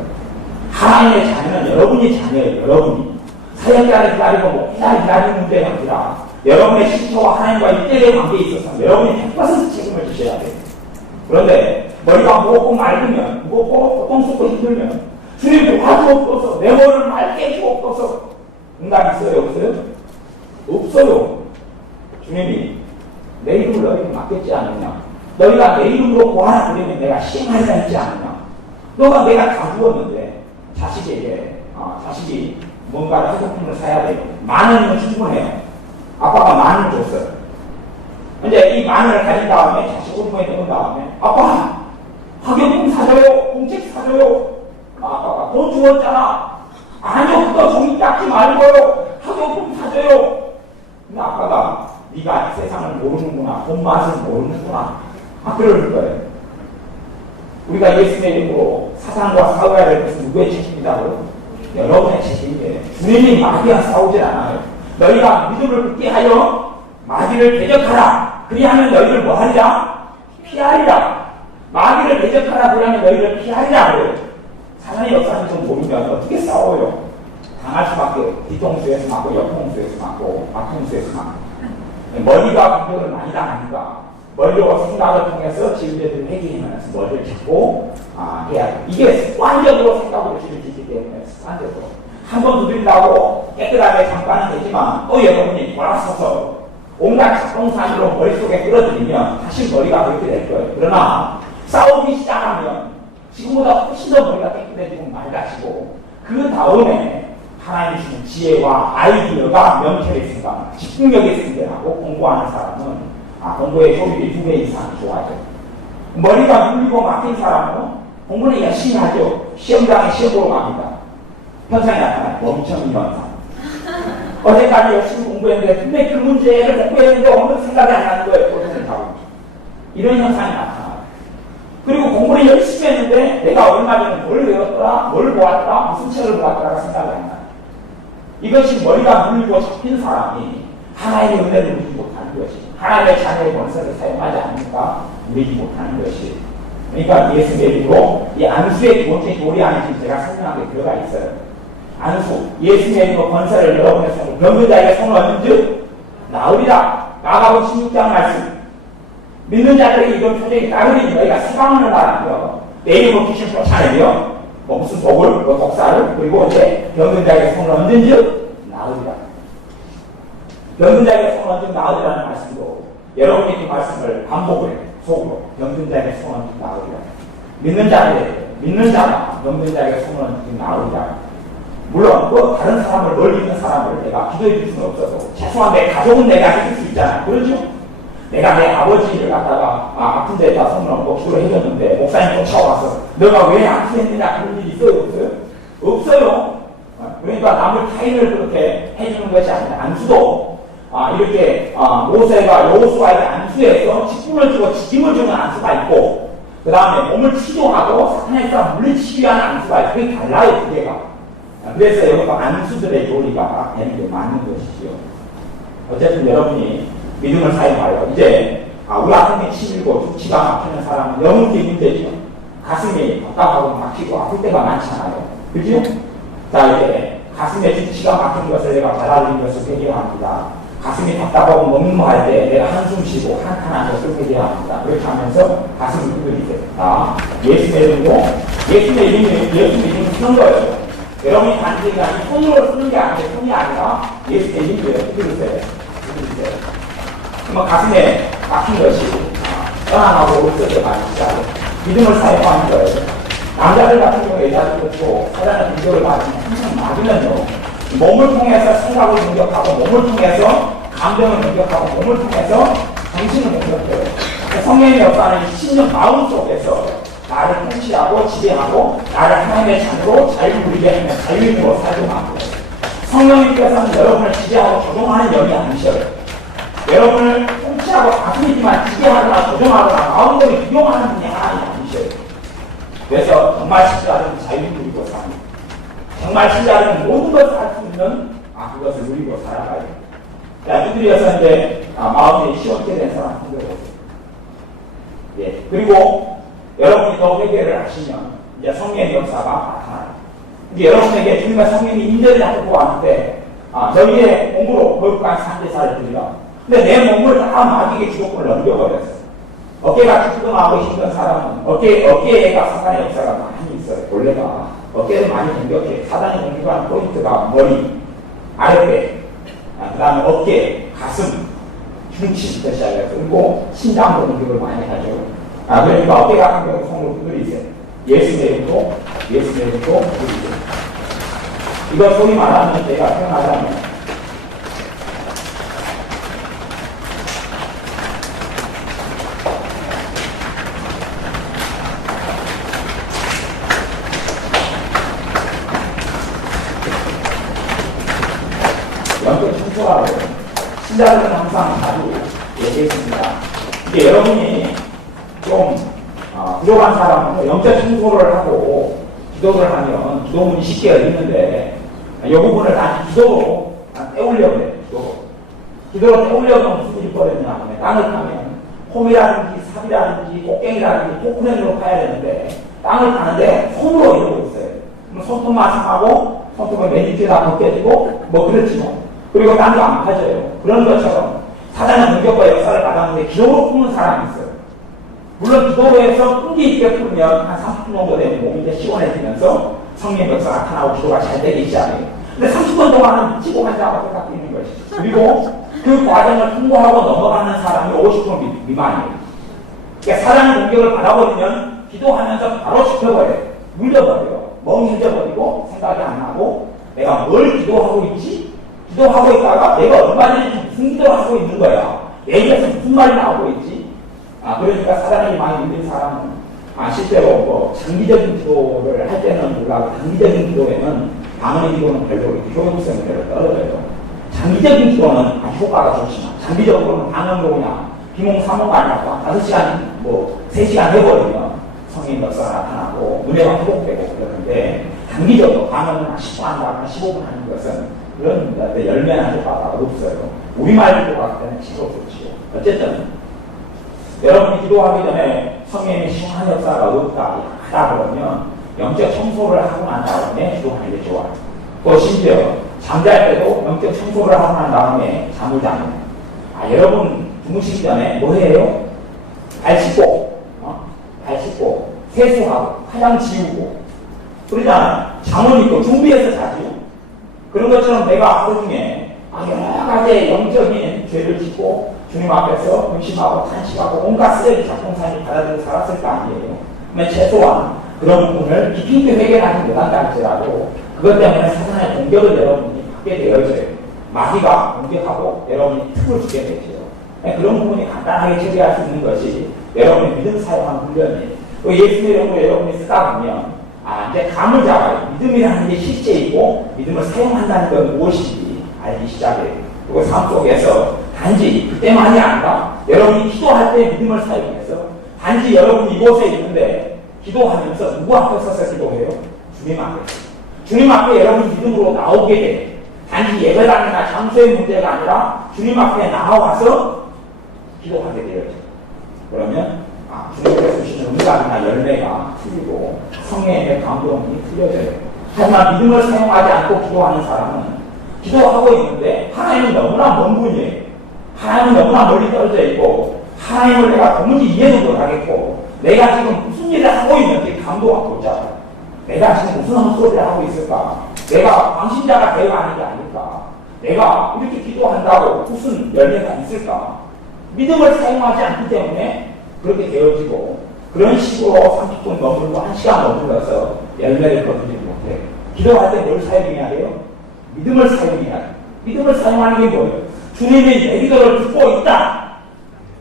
하나님의 자녀는 여러분이 자녀예요. 여러분이. 사역자를 기다리고 목회자를 기다리는 문제가 아니라 여러분의 신처와 하나님과 일대의 관계에 있어서 여러분이 100% 책임을 지셔야 돼요. 그런데 머리가 무겁고 맑으면, 무겁고 고통스럽고 힘들면 주님 도와주옵소서, 내 머리를 맑게 해주옵소서. 응답 있어요? 없어요? 없어요. 주님이 내 이름을 너희에게 맡겼지 않느냐? 너희가 내 이름으로 구하라 그러면 내가 시행하리라 했지 않느냐? 너가 내가 다 주었는데 자식에게 자식이 뭔가를 학용품을 사야 돼요. 만 원이면 충분해요. 아빠가 만 원을 줬어요. 이제 이 만 원을 가진 다음에 자식 오토바이 넣은 다음에 아빠 학용품 사줘요. 공책 사줘요. 아빠가 돈 주었잖아. 아니요, 그거 종이 닦지 말고요. 학용품 사줘요. 근데 아빠가 네가 세상을 모르는구나. 돈 맛을 모르는구나. 그럴 거예요. 우리가 예수님의 이름으로 사상과 싸워야 될 것은 누구의 책임이다고요? 여러분의 책임이에요. 주님이 마귀와 싸우질 않아요. 너희가 믿음을 굳게 하여 마귀를 대적하라. 그리하면 너희를 뭐 하리라? 피하리라. 마귀를 대적하라. 그리하면 너희를 피하리라. 그래요. 사단의 역사를 좀 모르면 어떻게 싸워요? 당할 수밖에 없어요. 뒤통수에서 맞고 옆통수에서 맞고 앞통수에서 맞고. 머리가 공격을 많이 당하니까 머리로 생각을 통해서 지은죄들을 회개하면서 머리를 잡고 해야 돼. 이게 습관적으로 생각으로 지을 수 있기 때문에 습관적으로 한 번 두드린다고 깨끗하게 잠깐은 되지만 또 여러분이 돌아서서 온갖 작동산으로 머릿속에 끌어들이면 다시 머리가 그렇게 될 거예요. 그러나 싸우기 시작하면 지금보다 훨씬 더 머리가 깨끗해지고 맑아지고 그 다음에 하나님이 주신 지혜와 아이디어가 명쾌히 생각하고 집중력이 생겨나고 공부하는 사람은 공부의 효율이 2배 이상 좋아져요. 머리가 눌리고 막힌 사람은 공부는 열심히 하죠. 시험장에 시험 보러 갑니다. 현상이 나타나요. 멈춰있는 현상. 어제까지 열심히 공부했는데 근데 그 문제를 공부했는데 어느 생각이 안 나는 거예요. 이런 현상이 나타나요. 그리고 공부를 열심히 했는데 내가 얼마 전에 뭘 외웠더라, 뭘 보았더라, 무슨 책을 보았더라가 생각이 안 나요. 이것이 머리가 눌리고 잡힌 사람이 하나님의 은혜를 누리지 못하는 것이, 하나님의 자녀의 권세를 사용하지 않으니까 누리지 못하는 것이. 그러니까 예수의 이름으로 이 안수의 기본적인 도리 안에 지금 제가 설명한 게 들어가 있어요. 안수, 예수의 이름으로 권세를 여러분의 손으로 병든 자에게 손을 얹은 즉 나으리라. 마가복음 16장 말씀. 믿는 자들에게 이런 표정이 따르니 너희가 사방을 말하며 내 이름으로 귀신 쫓아내며 무슨 복을, 독사를, 그리고 이제 병든 자에게 손을 얹은 즉 나으리라. 병든 자에게 손을 얹은 나으리라는 말씀도 여러분이 그 말씀을 반복을 해요. 속으로 병든 자에게 손을 얹은 나으리라. 믿는 자가 병든 자에게 손을 얹은 나으리라. 물론 다른 사람을 멀리 있는 사람을 내가 기도해 줄 수는 없어서 최소한 내 가족은 내가 해줄 수 있잖아. 그렇죠? 내가 내 아버지를 갖다가 아픈 데다 손을 얹고 기도를 해줬는데 목사님 쫓아와서 너가 왜 안수했느냐 그런 일이 있어요? 없어요? 없어요. 그러니까 남을 타인을 그렇게 해주는 것이 아니라 안수도 이렇게 모세가 여호수아에게 안수 안수에서 직분을 주고 직임을 주는 안수가 있고, 그 다음에 몸을 치료하고 사탄에서 물리치기 위한 안수가 있고, 그게 달라요, 두 개가. 그래서 여기서 안수들의 교리가 되는 게 맞는 것이지요. 어쨌든 여러분이 믿음을 사용하여, 이제, 우리 가슴이 치밀고 죽지가 막히는 사람은 영혼이 문제죠. 가슴이 답답하고 막히고 아플 때가 많잖아요. 그죠? 자, 이제, 가슴에 죽지가 막힌 것을 내가 받아들인 것을 회개합니다. 가슴이 답답하고 멍멍할 때 내가 한숨 쉬고 한탄한 것을 회개합니다. 그렇게 하면서 가슴을 두드리세요. 자, 예수의 이름으로, 예수의 이름을 쓰는 거예요. 여러분이 단지 그냥 손으로 쓰는 게 아니라, 손이 아니라 예수의 이름으로 두드리세요. 그러면 가슴에 막힌 것이 떠나가고 없어져 가시죠. 믿음을 사용하는 거예요. 남자들 같은 경우 여자들 그렇고 사단의 공격을 받으면 항상 맞으면요. 몸을 통해서 생각을 공격하고 몸을 통해서 감정을 공격하고 몸을 통해서 정신을 공격해요. 성령의 역사는 신령 마음 속에서 나를 통치하고 지배하고 나를 하나님의 자녀로 자유를 누리게 하면 자유인으로 살도록 합니다. 성령님께서는 여러분을 지배하고 조종하는 영이 아니셔요. 여러분을 통치하고 다스리지만 지배하거나 조종하거나 마음대로 이용하는 분이 하나님 아니셔요. 그래서 정말 신자는 자유를 누리고 삽니다. 정말 신자는 모든 것을 할 수 있는 그것을 누리고 살아가야 됩니다. 자, 두드려서 이제 마음이 시원케 된 사람 흔들어보세요. 예. 그리고 여러분이 더 회개를 하시면 이제 성령의 역사가 나타나요. 이제 여러분에게 주님의 성령이 임재를 하고 왔는데 저희의 몸으로 거룩한 산제사를 드리라. 근데 내 몸을 다 마귀에게 주도권을 넘겨버렸어요. 어깨가 쭈그마하고 힘든 사람은 어깨가 사단의 역사가 많이 있어요. 원래가 어깨를 많이 공격해. 사단이 공격하는 포인트가 머리, 아랫배, 그 다음에 어깨, 가슴, 중치부터 시작해서 그리고 심장도 공격을 많이 하죠. 그러니까 어깨가 한 경우 손으로 두드리세요. 예수의 이름으로 두드리세요. 이거 소위 말하면 제가 표현하자면 영적 청소라고 신자들은 항상 자주 얘기했습니다. 이게 여러분이 좀 부족한 사람은 영적 청소를 하고 기도를 하면 기도문이 쉽게 열리는데 이 부분을 다 기도로 떼우려고 해요. 기도로 떼우려면 무슨 일이 벌어지냐 하면 땅을 파면 홈이라든지 삽이라든지 꽃갱이라든지 포크렌으로 파야 되는데 땅을 파는데 손으로 이러고 있어요. 그럼 손톱만 상하고 손톱은 매니큐어가 벗겨지고 뭐 그렇지만 그리고 딴 거 안 파져요. 그런 것처럼 사단의 공격과 역사를 받았는데 기도로 푸는 사람이 있어요. 물론 기도로 해서 끈기 있게 풀면 한 30분 정도 되면 몸이 이제 시원해지면서 성령 역사가 나타나고 기도가 잘 되기 시작해요. 근데 30분 동안은 미치고 한다고 생각하고 있는 것이죠. 그리고 그 과정을 통과하고 넘어가는 사람이 50% 미만이에요. 그러니까 사단의 공격을 받아버리면 기도하면서 바로 죽혀버려요. 물려버려요. 멍해져버리고 생각이 안 나고 내가 뭘 기도하고 있지? 기도하고 있다가 내가 얼마 전에 무슨 기도를 하고 있는 거야. 내 입에서 무슨 말이 나오고 있지? 그러니까 사단이 많이 믿는 사람은 실제로 뭐 장기적인 기도를 할 때는 몰라도 단기적인 기도에는 방언의 기도는 별로 이렇게 효용성이 별로 떨어져요. 장기적인 기도는 아주 효과가 좋지만 장기적으로는 방언으로 그냥 비몽 사몽만 하고 5시간 뭐 3시간 해버리면 성인 역사가 나타나고 은혜가 회복되고 그러는데 단기적으로 방언은 한 10분 한다, 15분 하는 것은 그런 열매나 효과가 없어요. 우리말 기도가 그때는 치고 좋지요. 어쨌든 여러분이 기도하기 전에 성령의 시원한 역사가 없다 하다 그러면 영적 청소를 하고 난 다음에 기도하는 게 좋아요. 또 심지어 잠잘 때도 영적 청소를 하고 난 다음에 잠을 자면 여러분 주무시기 전에 뭐 해요? 발 씻고 세수하고 화장 지우고 그러잖아. 잠을 입고 준비해서 자지요. 그런 것처럼 내가 하루 중에 여러 가지 영적인 죄를 짓고 주님 앞에서 의심하고 탄식하고 온갖 쓰레기 작동산이 받아들이고 살았을 거 아니에요. 그러면 최소한 그런 부분을 깊이 있게 회개하지 못한다 할지라도 그것 때문에 사탄의 공격을 여러분이 받게 되어져요. 마귀가 공격하고 여러분이 틈을 주게 되죠. 그런 부분이 간단하게 처리할 수 있는 것이 여러분의 믿음 사용하는 훈련이에요. 또 예수의 이름으로 여러분이 쓰다 보면 이제 감을 잡아요. 믿음이라는 게 실제이고 믿음을 사용한다는 건 무엇인지 알기 시작해요. 그리고 삶 속에서 단지 그때만이 아니라 여러분이 기도할 때 믿음을 사용해서 단지 여러분이 이곳에 있는데 기도하면서 누구 앞에 서서 기도해요? 주님 앞에. 주님 앞에 여러분이 믿음으로 나오게 돼요. 단지 예배당이나 장소의 문제가 아니라 주님 앞에 나와서 기도하게 돼요. 그러면 주님께서 주시는 응답이나 열매가 풀리고 성령의 감동이 풀려져요. 하지만 믿음을 사용하지 않고 기도하는 사람은 기도하고 있는데 하나님은 너무나 먼 분이에요. 하나님은 너무나 멀리 떨어져 있고 하나님을 내가 도무지 이해도 못하겠고 내가 지금 무슨 일을 하고 있는지 감도 안 보잖아요. 내가 지금 무슨 헛소리를 하고 있을까? 내가 광신자가 되어야 하는 게 아닐까? 내가 이렇게 기도한다고 무슨 열매가 있을까? 믿음을 사용하지 않기 때문에 그렇게 되어지고 그런 식으로 30분 머물고 1시간 머물러서 열매를 거두지 못해요. 기도할 때 뭘 사용해야 돼요? 믿음을 사용해야 돼요. 믿음을 사용하는 게 뭐예요? 주님이 내 기도를 듣고 있다.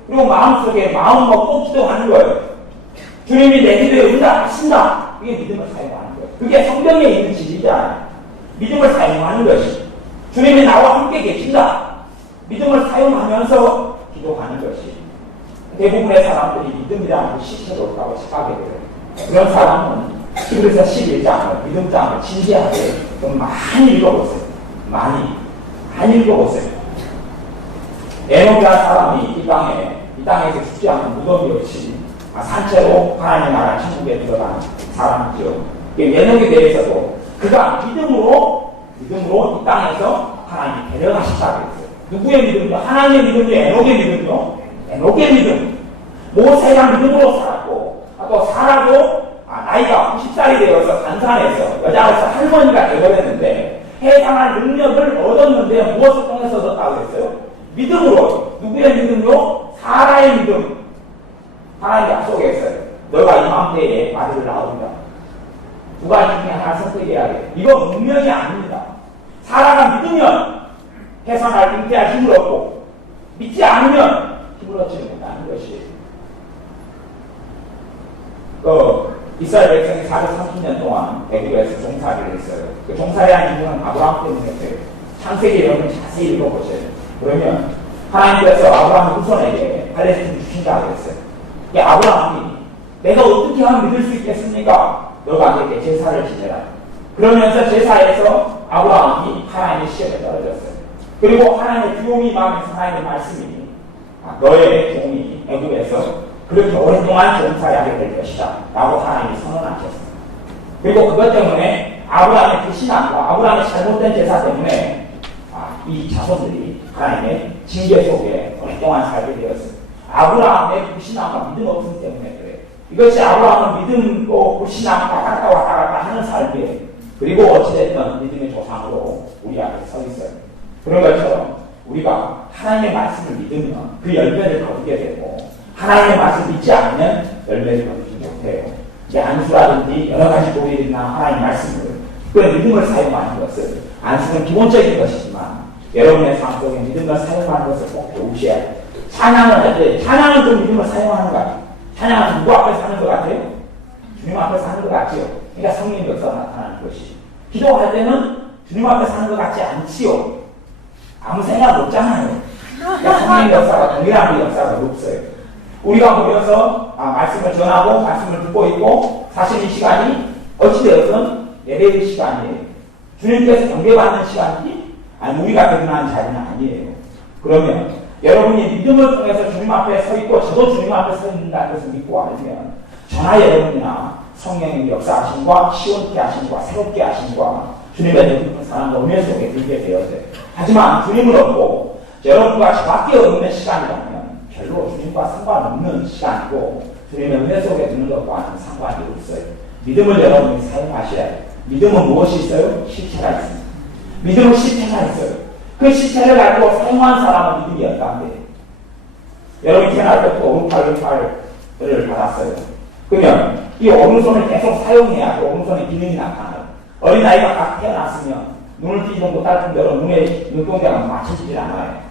그리고 마음속에 마음 먹고 기도하는 거예요. 주님이 내 기도에 응답하신다. 이게 믿음을 사용하는 거예요. 그게 성경에 있는 진리잖아요. 믿음을 사용하는 것이 주님이 나와 함께 계신다. 믿음을 사용하면서 기도하는 것이 대부분의 사람들이 믿음이라는 시체로 없다고 생각하게 돼요. 그런 사람은 히브리서 11장을 믿음장을 진지하게 좀 많이 읽어보세요. 많이 읽어보세요. 에녹이라는 사람이 이 땅에서 죽지 않는 무덤이 없이 산채로 하나님의 나라 천국에 들어간 사람이죠. 에녹에 대해서도 그가 믿음으로 이 땅에서 하나님이 데려가셨다고 했어요. 누구의 믿음이요? 하나님의 믿음이요? 에녹의 믿음이요? 에녹의 믿음. 모세가 믿음으로 살았고 또 사라도 나이가 90살이 되어서 단산해서 여자로서 할머니가 되어버렸는데 해상할 능력을 얻었는데 무엇을 통해서 얻었다고 했어요? 믿음으로. 누구의 믿음요? 사라의 믿음. 하나님 약속했어요. 너가 이맘때에 아들을 낳으리라. 두 가지 중에 하나 선택해야 돼. 이건 운명이 아닙니다. 사라가 믿으면 해산할 잉태할 힘을 얻고 믿지 않으면 힘을 얻지 못하는 것이에요. 이스라엘 백성이 430년 동안 애굽에서 종살이를 했어요. 그 종살이라는 이유는 아브라함 때문에 했어요. 창세기 이런 걸 자세히 읽어보세요. 그러면 하나님께서 아브라함 후손에게 팔레스틴을 주신다고 했어요. 이 아브라함이 내가 어떻게 하면 믿을 수 있겠습니까? 너가 내게 제사를 지내라. 그러면서 제사에서 아브라함이 하나님의 시험에 떨어졌어요. 그리고 하나님의 두려움이 마음에서 하나님의 말씀이 너의 종이 애굽에서 그렇게 오랫동안 종살이하게 될 것이다 라고 하나님이 선언하셨어요. 그리고 그것 때문에 아브라함의 그 신앙과 아브라함의 잘못된 제사 때문에 이 자손들이 하나님의 징계 속에 오랫동안 살게 되었어요. 아브라함의 불신앙과 믿음 없음 때문에 그래요. 이것이 아브라함은 믿음과 불신앙과 왔다 갔다 하는 삶이에요. 그리고 어찌됐든 믿음의 조상으로 우리 앞에 서 있어요. 그런 것처럼 우리가 하나님의 말씀을 믿으면 그 열매를 거두게 되고 하나님의 말씀을 믿지 않으면 열매를 거두지 못해요. 이제 안수라든지 여러 가지 도리나 하나님의 말씀을 그 믿음을 사용하는 것을 안수는 기본적인 것이지만 여러분의 삶 속에 믿음을 사용하는 것을 꼭 배우셔야 돼요. 찬양을 할 때 찬양은 좀 믿음을 사용하는 것 같아요. 찬양은 누구 앞에서 하는 것 같아요? 주님 앞에서 하는 것 같지요. 그러니까 성령의 역사가 나타나는 것이. 기도할 때는 주님 앞에서 하는 것 같지 않지요. 아무 생각 없잖아요. 그러니까 성령의 역사가 동일한 역사가 없어요. 우리가 모여서 말씀을 전하고 말씀을 듣고 있고 사실 이 시간이 어찌되었든 예배의 시간이에요. 주님께서 경배받는 시간이 아니 우리가 드러나는 자리는 아니에요. 그러면 여러분이 믿음을 통해서 주님 앞에 서 있고 저도 주님 앞에 서 있는다는 것을 믿고 알면 저나 여러분이나 성령의 역사하심과 시원케 하심과 새롭게 하심과 주님의 높은 사랑과 은혜 속에 들게 되었어요. 하지만 주님을 얻고 여러분과 저밖에 없는 시간이라면 별로 주님과 상관없는 시간이고 주님의 은혜 속에 드는 것과는 상관이 없어요. 믿음을 여러분이 사용하셔야 해요. 믿음은 무엇이 있어요? 실체가 있습니다. 믿음은 실체가 있어요. 그 실체를 가지고 사용한 사람은 믿음이 없다는데 여러분이 태어날 때부터 오른팔을 받았어요. 그러면 이 오른손을 계속 사용해야 그 오른손의 기능이 나타나요. 어린아이가 딱 태어났으면 눈을 뜨지도 못할 정도로 눈의 눈동자가 맞춰지질 않아요.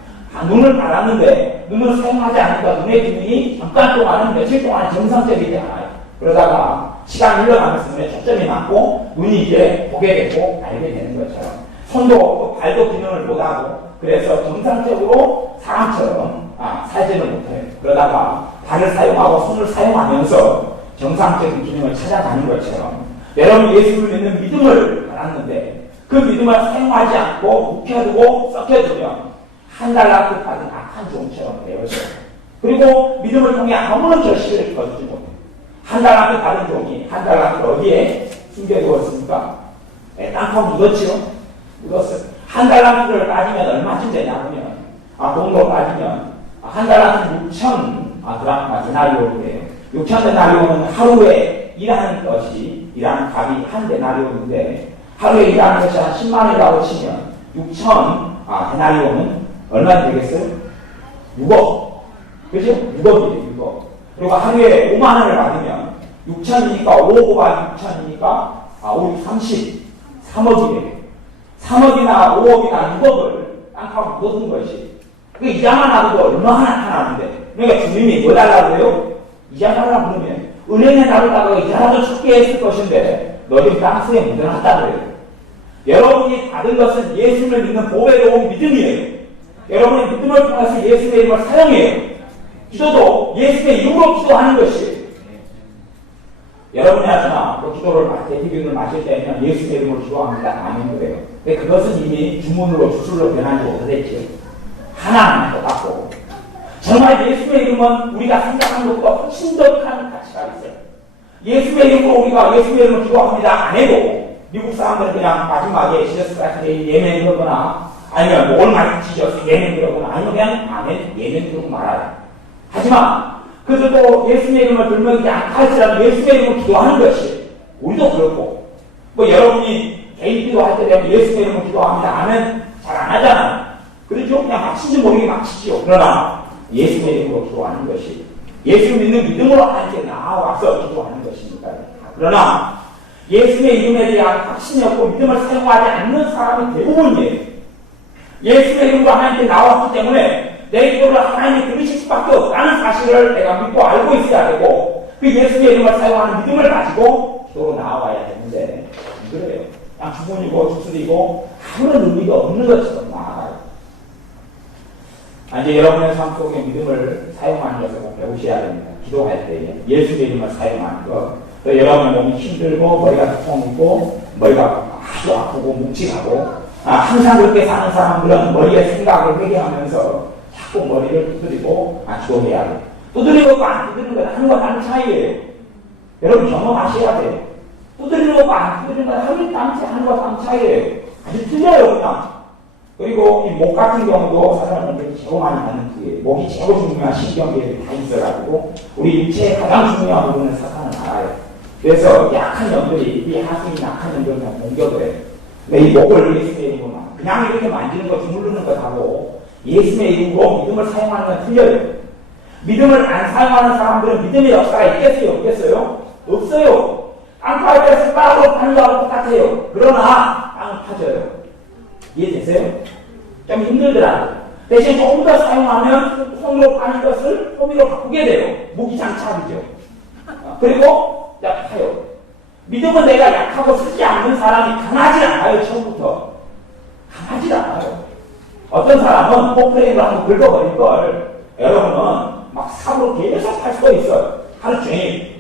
눈을 받았는데 눈을 사용하지 않으니까 눈의 기능이 잠깐 동안은 며칠 동안 정상적이지 않아요. 그러다가 시간이 흘러가면서 눈에 초점이 맞고 눈이 이제 보게 되고 알게 되는 것처럼 손도 없고 발도 기능을 못하고 그래서 정상적으로 사람처럼 살지는 못해요. 그러다가 발을 사용하고 손을 사용하면서 정상적인 기능을 찾아가는 것처럼 여러분 예수를 믿는 믿음을 받았는데 그 믿음을 사용하지 않고 묵혀두고 썩혀두면 한 달란트 받은 악한 종처럼 되어져요. 그리고 믿음을 통해 아무런 결실을 거두지 못해요. 한 달란트 받은 종이 한 달란트를 어디에 숨겨두었습니까? 땅콩 묻었죠? 묻었어요. 한 달란트를 따지면 얼마쯤 되냐면 돈으로 따지면 한 달란트 6천 데나리온이에요. 6천 데나리온은 하루에 일하는 것이 일하는 값이 한 데나리온인데 하루에 일하는 것이 한 10만 원이라고 치면 6천 데나리온은 얼마 되겠어요? 6억. 그죠? 6억이에요. 6억. 그리고 하루에 5만 원을 받으면 6천이니까 5 곱하기 6천이니까 5, 30, 3억이래요. 3억이나 5억이나 6억을 땅값 묻어둔 것이 그 이자만 놔도 얼마나 나타나는데 그러니까 주님이 뭐 달라고 해요? 이자 달라고 그러면 은행에 놔뒀다가 이자라도 적게 했을 것인데 너희 땅속에 묻어놨다고 해요. 여러분이 받은 것은 예수를 믿는 보배로운 믿음이에요. 여러분의 믿음을 통해서 예수의 이름을 사용해요. 기도도 예수의 이름으로 기도하는 것이에요. 여러분이 하잖아. 그 기도를 대기균을 마실 때면 예수의 이름으로 기도합니다. 아멘 그래요. 근데 그것은 이미 주문으로 주술로 변한 지 오래됐죠. 하나님은 똑같고 정말 예수의 이름은 우리가 생각한 것보다 훨씬 더 큰 가치가 있어요. 예수의 이름으로 우리가 예수의 이름으로 기도합니다. 안 해도 미국 사람들은 그냥 마지막에 지저스 같은 예멘 그러거나 아니면 뭘 많이 지저스 예멘 그러거나 아니면 그냥 아멘 예멘 그러고 말아요. 하지만 그들도 예수의 이름을 들먹이지 않다 할지라도 예수의 이름을 기도하는 것이 우리도 그렇고 뭐 여러분이 개인 기도할 때 되면 예수의 이름을 기도합니다. 아멘 잘 안 하잖아요. 그렇죠? 그냥 막치지 모르게 막치지요. 그러나 예수의 이름으로 기도하는 것이 예수 믿는 믿음으로 하나님께 나와서 기도하는 것입니다. 그러나 예수의 이름에 대한 확신이 없고 믿음을 사용하지 않는 사람이 대부분이에요. 예수의 이름으로 하나님께 나왔기 때문에 내 기도를 하나님이 들으실 수밖에 없다는 사실을 내가 믿고 알고 있어야 되고 그 예수의 이름을 사용하는 믿음을 가지고 기도로 나와야 되는데 그래요. 그냥 주문이고 주술이고 아무런 의미가 없는 것처럼 나아가요. 이제 여러분의 삶 속에 믿음을 사용하는 것을 꼭 배우셔야 됩니다. 기도할 때 예수의 이름을 사용하는 것. 또 여러분의 몸이 힘들고 머리가 두통이고 머리가 아주 아프고 묵직하고 항상 그렇게 사는 사람들은 머리의 생각을 회개하면서 자꾸 머리를 두드리고 기도해야 돼요. 두드리는 것과 안 두드리는 것 하는 것 다른 차이예요. 여러분 경험하셔야 돼요. 두드리는 것과 안 두드리는 것 하는 것 다른 차이예요. 아주 틀려요 그냥. 그리고 이 목 같은 경우도 사람들이 제일 많이 받는 그게 목이 제일 중요한 신경계들이 다 있어가지고 우리 육체의 가장 중요한 부분을 사탄은 알아요. 그래서 약한 영들이 이 하수인 약한 영들을 공격을 해요. 근데 이 목을 예수의 이름으로 그냥 이렇게 만지는 것, 주무르는 것하고 예수의 이름으로 믿음을 사용하는 건 틀려요. 믿음을 안 사용하는 사람들은 믿음의 역사가 있겠어요? 없겠어요? 없어요. 땅 파할 때 숟가락으로 파는 거하고 똑같아요. 그러나 땅을 파져요. 이해되세요? 좀 힘들더라고요. 대신 조금 더 사용하면 손으로 파는 것을 호미로 바꾸게 돼요. 무기장착이죠. 그리고 파요. 믿음은 내가 약하고 쓰지 않는 사람이 강하지 않아요. 처음부터. 강하지 않아요. 어떤 사람은 포크레인으로 한번 긁어버릴 걸 여러분은 막 삽으로 계속 팔 수도 있어요. 하루 종일.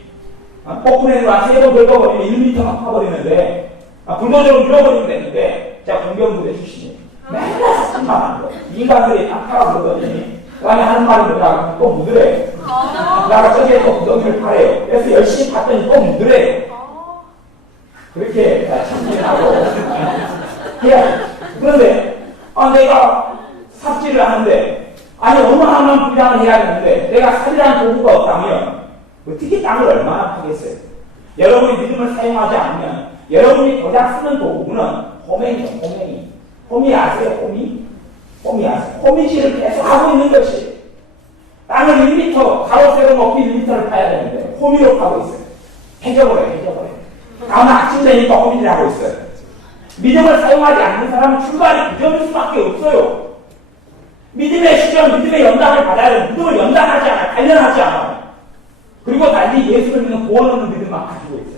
포크레인으로 한 3번 긁어버리면 1m만 파버리는데 불도저로 밀어버리면 되는데 제가 공병부대 출신이에요. 맨날 사탕만 하는 거예요. 인간들이 다 팔아보더니 그 안에 하는 말이 뭐라 또 묻으래요. 나가 저기에 또 구덩이를 파래요. 그래서 열심히 봤더니 또 묻으래요. 그렇게 참견하고 해야 돼요. 그런데 내가 삽질을 하는데 어느 하나만 분양을 해야 되는데 내가 삽질하는 도구가 없다면 어떻게 땅을 얼마나 파겠어요? 여러분이 믿음을 사용하지 않으면 여러분이 고작 쓰는 도구는 호맹이죠, 호맹이. 호미 아세요, 호미? 호미 아세요? 호미질을 계속 하고 있는 것이 땅을 1m, 가로세로 높이 1m를 파야 되는데 호미로 파고 있어요. 해져버려요. 다음 아침 되니까 호미질 하고 있어요. 믿음을 사용하지 않는 사람은 출발이 부정일 수밖에 없어요. 믿음의 시련, 믿음의 연단을 받아야 돼요. 믿음을 연단하지 않아요. 단련하지 않아요. 그리고 단지 예수를 믿는 구원 없는 믿음만 가지고 있어요.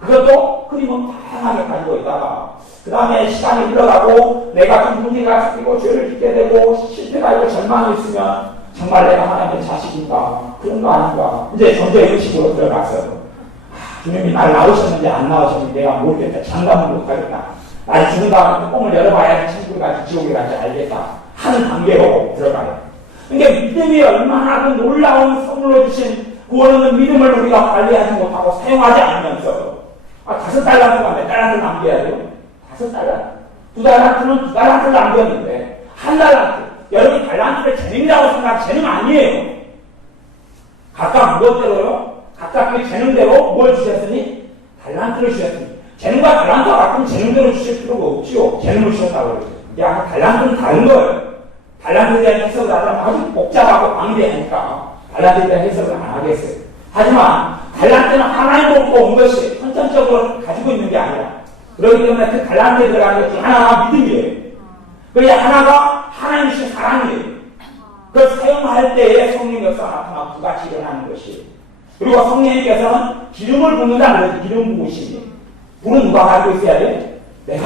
그것도 가지고 그림은 다양하게 가지고 있다가 그 다음에 시간이 흘러가고 내가 좀 문제가 생기고 죄를 짓게 되고 실패가 있고 절망이 있으면 정말 내가 하나님의 자식인가 그런 거 아닌가 이제 점점 이런 식으로 들어가서 주님이 날 낳으셨는지 안 낳으셨는지 내가 모르겠다 장담을 못하겠다 날 죽은 다음에 뚜껑을 열어봐야지 천국에 갈지 지옥에 갈지 알겠다 하는 단계로 들어가요. 그러니까 믿음이 얼마나 그 놀라운 선물로 주신 구원하는 믿음을 우리가 관리하지 못하고 사용하지 않으면서 5달란트가 몇 달란트 남겨야 돼요? 5달란트. 2달란트는 2달란트를 남겼는데 1달란트. 여러분이 달란트를 재능이라고 생각하면 재능 아니에요. 각각 무엇대로요? 각각 그 재능대로 뭘 주셨으니? 달란트를 주셨으니. 재능과 달란트가 같은 재능대로 주실 필요가 없지요. 재능을 주셨다고 그러죠. 야, 달란트는 다른 거예요. 달란트에 대한 해석을 하자면 아주 복잡하고 방대하니까 달란트에 대한 해석을 안 하겠어요. 하지만 달란트는 하나님으로부터 온 것이 선천적으로 가지고 있는 게 아니라 그렇기 때문에 그 달란트에 들어가는 것 중 하나가 믿음이에요. 그리고 하나가 하나님이신 사랑이에요. 그걸 사용할 때에 성령 역사가 나타나고 두 가지 일어나는 것이에요. 그리고 성령님께서는 기름을 붓는다는 거죠. 기름 부으심이. 불은 누가 가지고 있어야 돼? 내가.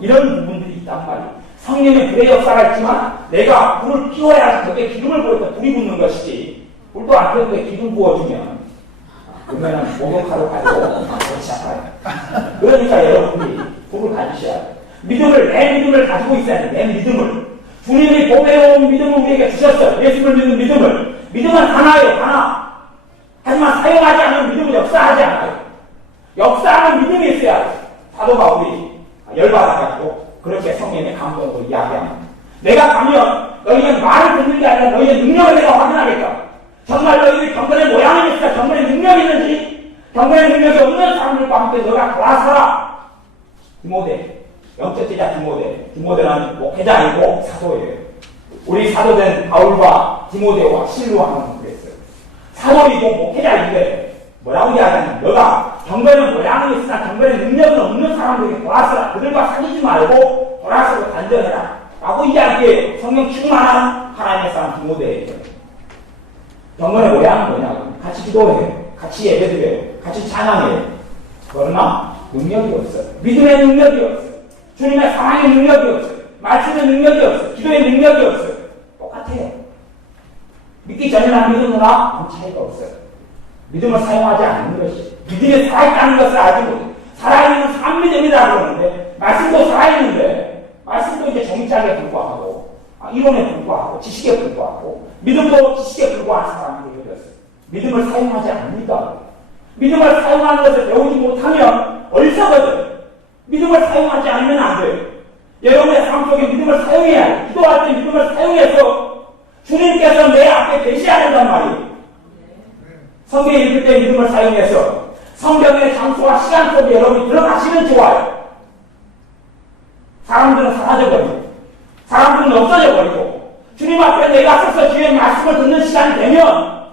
이런 부분들이 있단 말이에요. 성령의 불의 역사가 있지만 내가 불을 피워야 거기에 기름을 부어서 불이 붙는 것이지 불도 안 펴는데 기름 부어주면 그러면 목욕하러 가고 그렇지 않아요. 그러니까 여러분이 불을 가지셔야 돼요. 믿음을 내 믿음을 가지고 있어야 돼요. 내 믿음을 주님이 보배로운 믿음을 우리에게 주셨어요. 예수를 믿는 믿음을. 믿음은 하나예요. 하나. 하지만 사용하지 않는 믿음은 역사하지 않아요. 역사하는 믿음이 있어야 돼요. 사도가 우리 열받아가지고 그렇게 성령의 감동으로 이야기합니다. 내가 가면 너희는 말을 듣는 게 아니라 너희의 능력을 내가 확인하겠다. 정말 너희들이 경건의 모양이 있을까? 경건의 능력이 있는지 경건의 능력이 없는 사람들과 함께 너가 도와서라. 디모데, 영적 제자 디모데는 목회자 아니고 사도예요. 우리 사도된 바울과 디모데와 실로하는 그랬어요. 사도이고 목회자인데 뭐라고 이야기하냐면 너가 경건의 모양이 있으나 경건의 능력은 없는 사람들에게 돌아서라. 그들과 사귀지 말고 돌아서고 단절해라. 라고 이야기해요. 성령 충만한 하나님의 사람 디모데에게. 경건의 모양은 뭐냐고. 같이 기도해요. 같이 예배드려요. 같이 찬양해요. 그러나 능력이 없어요. 믿음의 능력이 없어요. 주님의 사랑의 능력이 없어요. 말씀의 능력이 없어요. 기도의 능력이 없어요. 똑같아요. 믿기 전이나 믿음이나 아무 차이가 없어요. 믿음을 사용하지 않는 것이 믿음이 살아있다는 것을 알지 못해요. 살아있는 산믿음이라고 그러는데 말씀도 살아있는데 말씀도 이제 종이짝에 불과하고 이론에 불과하고 지식에 불과하고 믿음도 지식에 불과한 사람들이 되었어요. 믿음을 사용하지 않는다. 믿음을 사용하는 것을 배우지 못하면 어리석어져요. 믿음을 사용하지 않으면 안 돼요. 여러분의 삶 속에 믿음을 사용해야 해요. 기도할 때 믿음을 사용해서 주님께서 내 앞에 계셔야 된단 말이에요. 성경 읽을 때 믿음을 사용해서 성경의 장소와 시간 속에 여러분이 들어가시면 좋아요. 사람들은 사라져버리고 사람들은 없어져버리고 주님 앞에 내가 서서 주의 말씀을 듣는 시간이 되면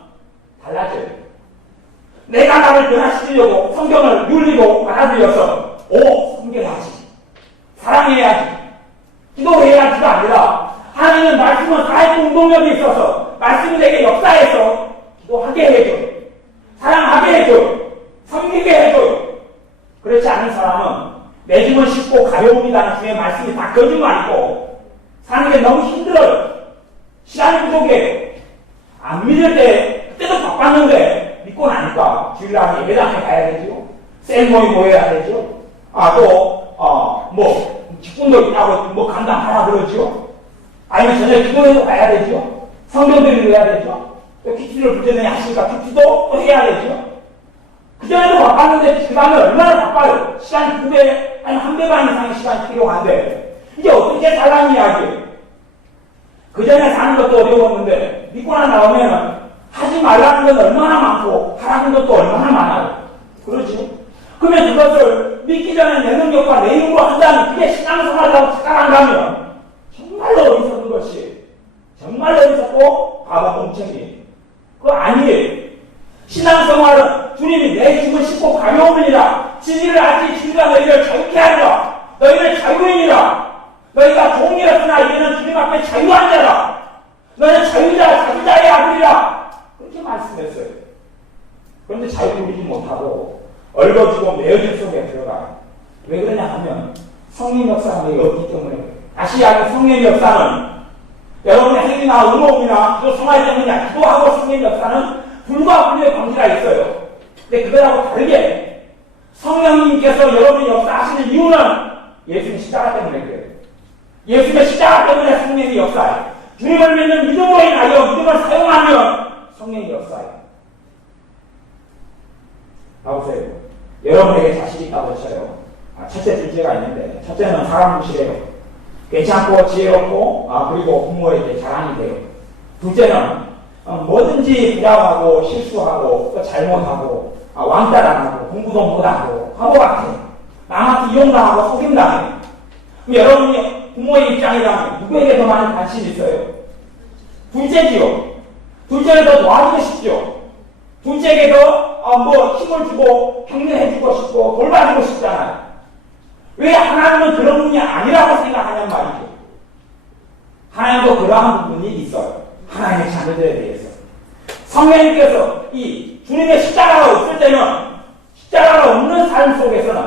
달라져요. 내가 나를 변화시키려고 성경을 눌리고 받아들여서 섬겨야지 사랑해야지 기도해야지가 아니라 하나님은 말씀은 살아있는 운동력이 있어서 말씀이 내게 역사해서 기도하게 해줘요. 사랑하게 해줘요. 섬기게 해줘요. 그렇지 않은 사람은 내 짐은 쉽고 가벼움이라는 주의 말씀이 다 거짓말이고 사는 게 너무 힘들어요. 시간이 부족해요. 안 믿을 때 그때도 바빴는데 믿고 나니까 주일날 예배당에 가야 되죠. 셀모이 모여야 되죠. 직분도 있다고 감당하라 그러죠. 아니면 저녁에 기도해도 가야 되죠. 성경들이 해야 되죠. 또 퀴즈를 불전에 하시니까 퀴즈도 또 해야 되죠. 그전에도 바빴는데 그 다음에 얼마나 바빠요. 시간이 2배, 아니 1배 반 이상의 시간이 필요한데 이제 어떻게 살라는 이야기예요. 그전에 사는 것도 어려웠는데 믿고나 나오면 하지 말라는 건 얼마나 많고 하라는 것도 얼마나 많아요. 그렇죠? 그러면 그것을 믿기 전에 내 능력과 내 힘으로 한다면 그게 신앙생활이라고 착각한다면 정말로 어리석은 것이 정말로 어리석고 바보 멍청이에요. 그거 아니에요. 신앙생활은 주님이 내 죽은 쉽고 가벼움이니라 진리를 알지 진리가 너희를 자유케 하리라. 너희는 자유인이라. 너희가 종이었으나 이제는 주님 앞에 자유한 자라. 너는 자유자 자유자의 아들이라. 그렇게 말씀했어요. 그런데 자유 누리지 못하고 얽어주고 메어짐 속에 들어가요. 왜 그러냐 하면 성령 역사가 여기 없기 때문에. 다시 이야기, 성령 역사는 여러분의 행위나 의로움이나 기도 생활 때문이야. 기도하고 성령 역사는 불과 분류의 관계가 있어요. 근데 그거하고 다르게 성령님께서 여러분이 역사하시는 이유는 예수님 십자가 때문에 그래요. 예수님의 십자가 때문에 성령이 역사해요. 주님을 믿는 믿음으로 인하여 믿음을 사용하면 성령이 역사해요. 봐보세요. 여러분에게 자식이 있다고 쳐요. 첫째, 둘째가 있는데 첫째는 사람 무시해요. 괜찮고 지혜롭고 그리고 부모에게 자랑이 돼요. 둘째는 뭐든지 부정하고 실수하고 또 잘못하고 왕따당하고 공부도 못하고 바보 같아요. 남한테 이용당하고 속임당해요. 여러분이 부모의 입장이라면 누구에게 더 많은 관심이 있어요? 둘째지요. 둘째를 더 도와주고 싶죠. 둘째에게 더 힘을 주고 격려해주고 싶고 돌봐주고 싶잖아요. 왜 하나님은 그런 분이 아니라고 생각하냔 말이죠. 하나님도 그러한 부분이 있어요. 하나님의 자녀들에 대해서. 성령님께서 이 주님의 십자가가 없을 때는, 십자가가 없는 삶 속에서는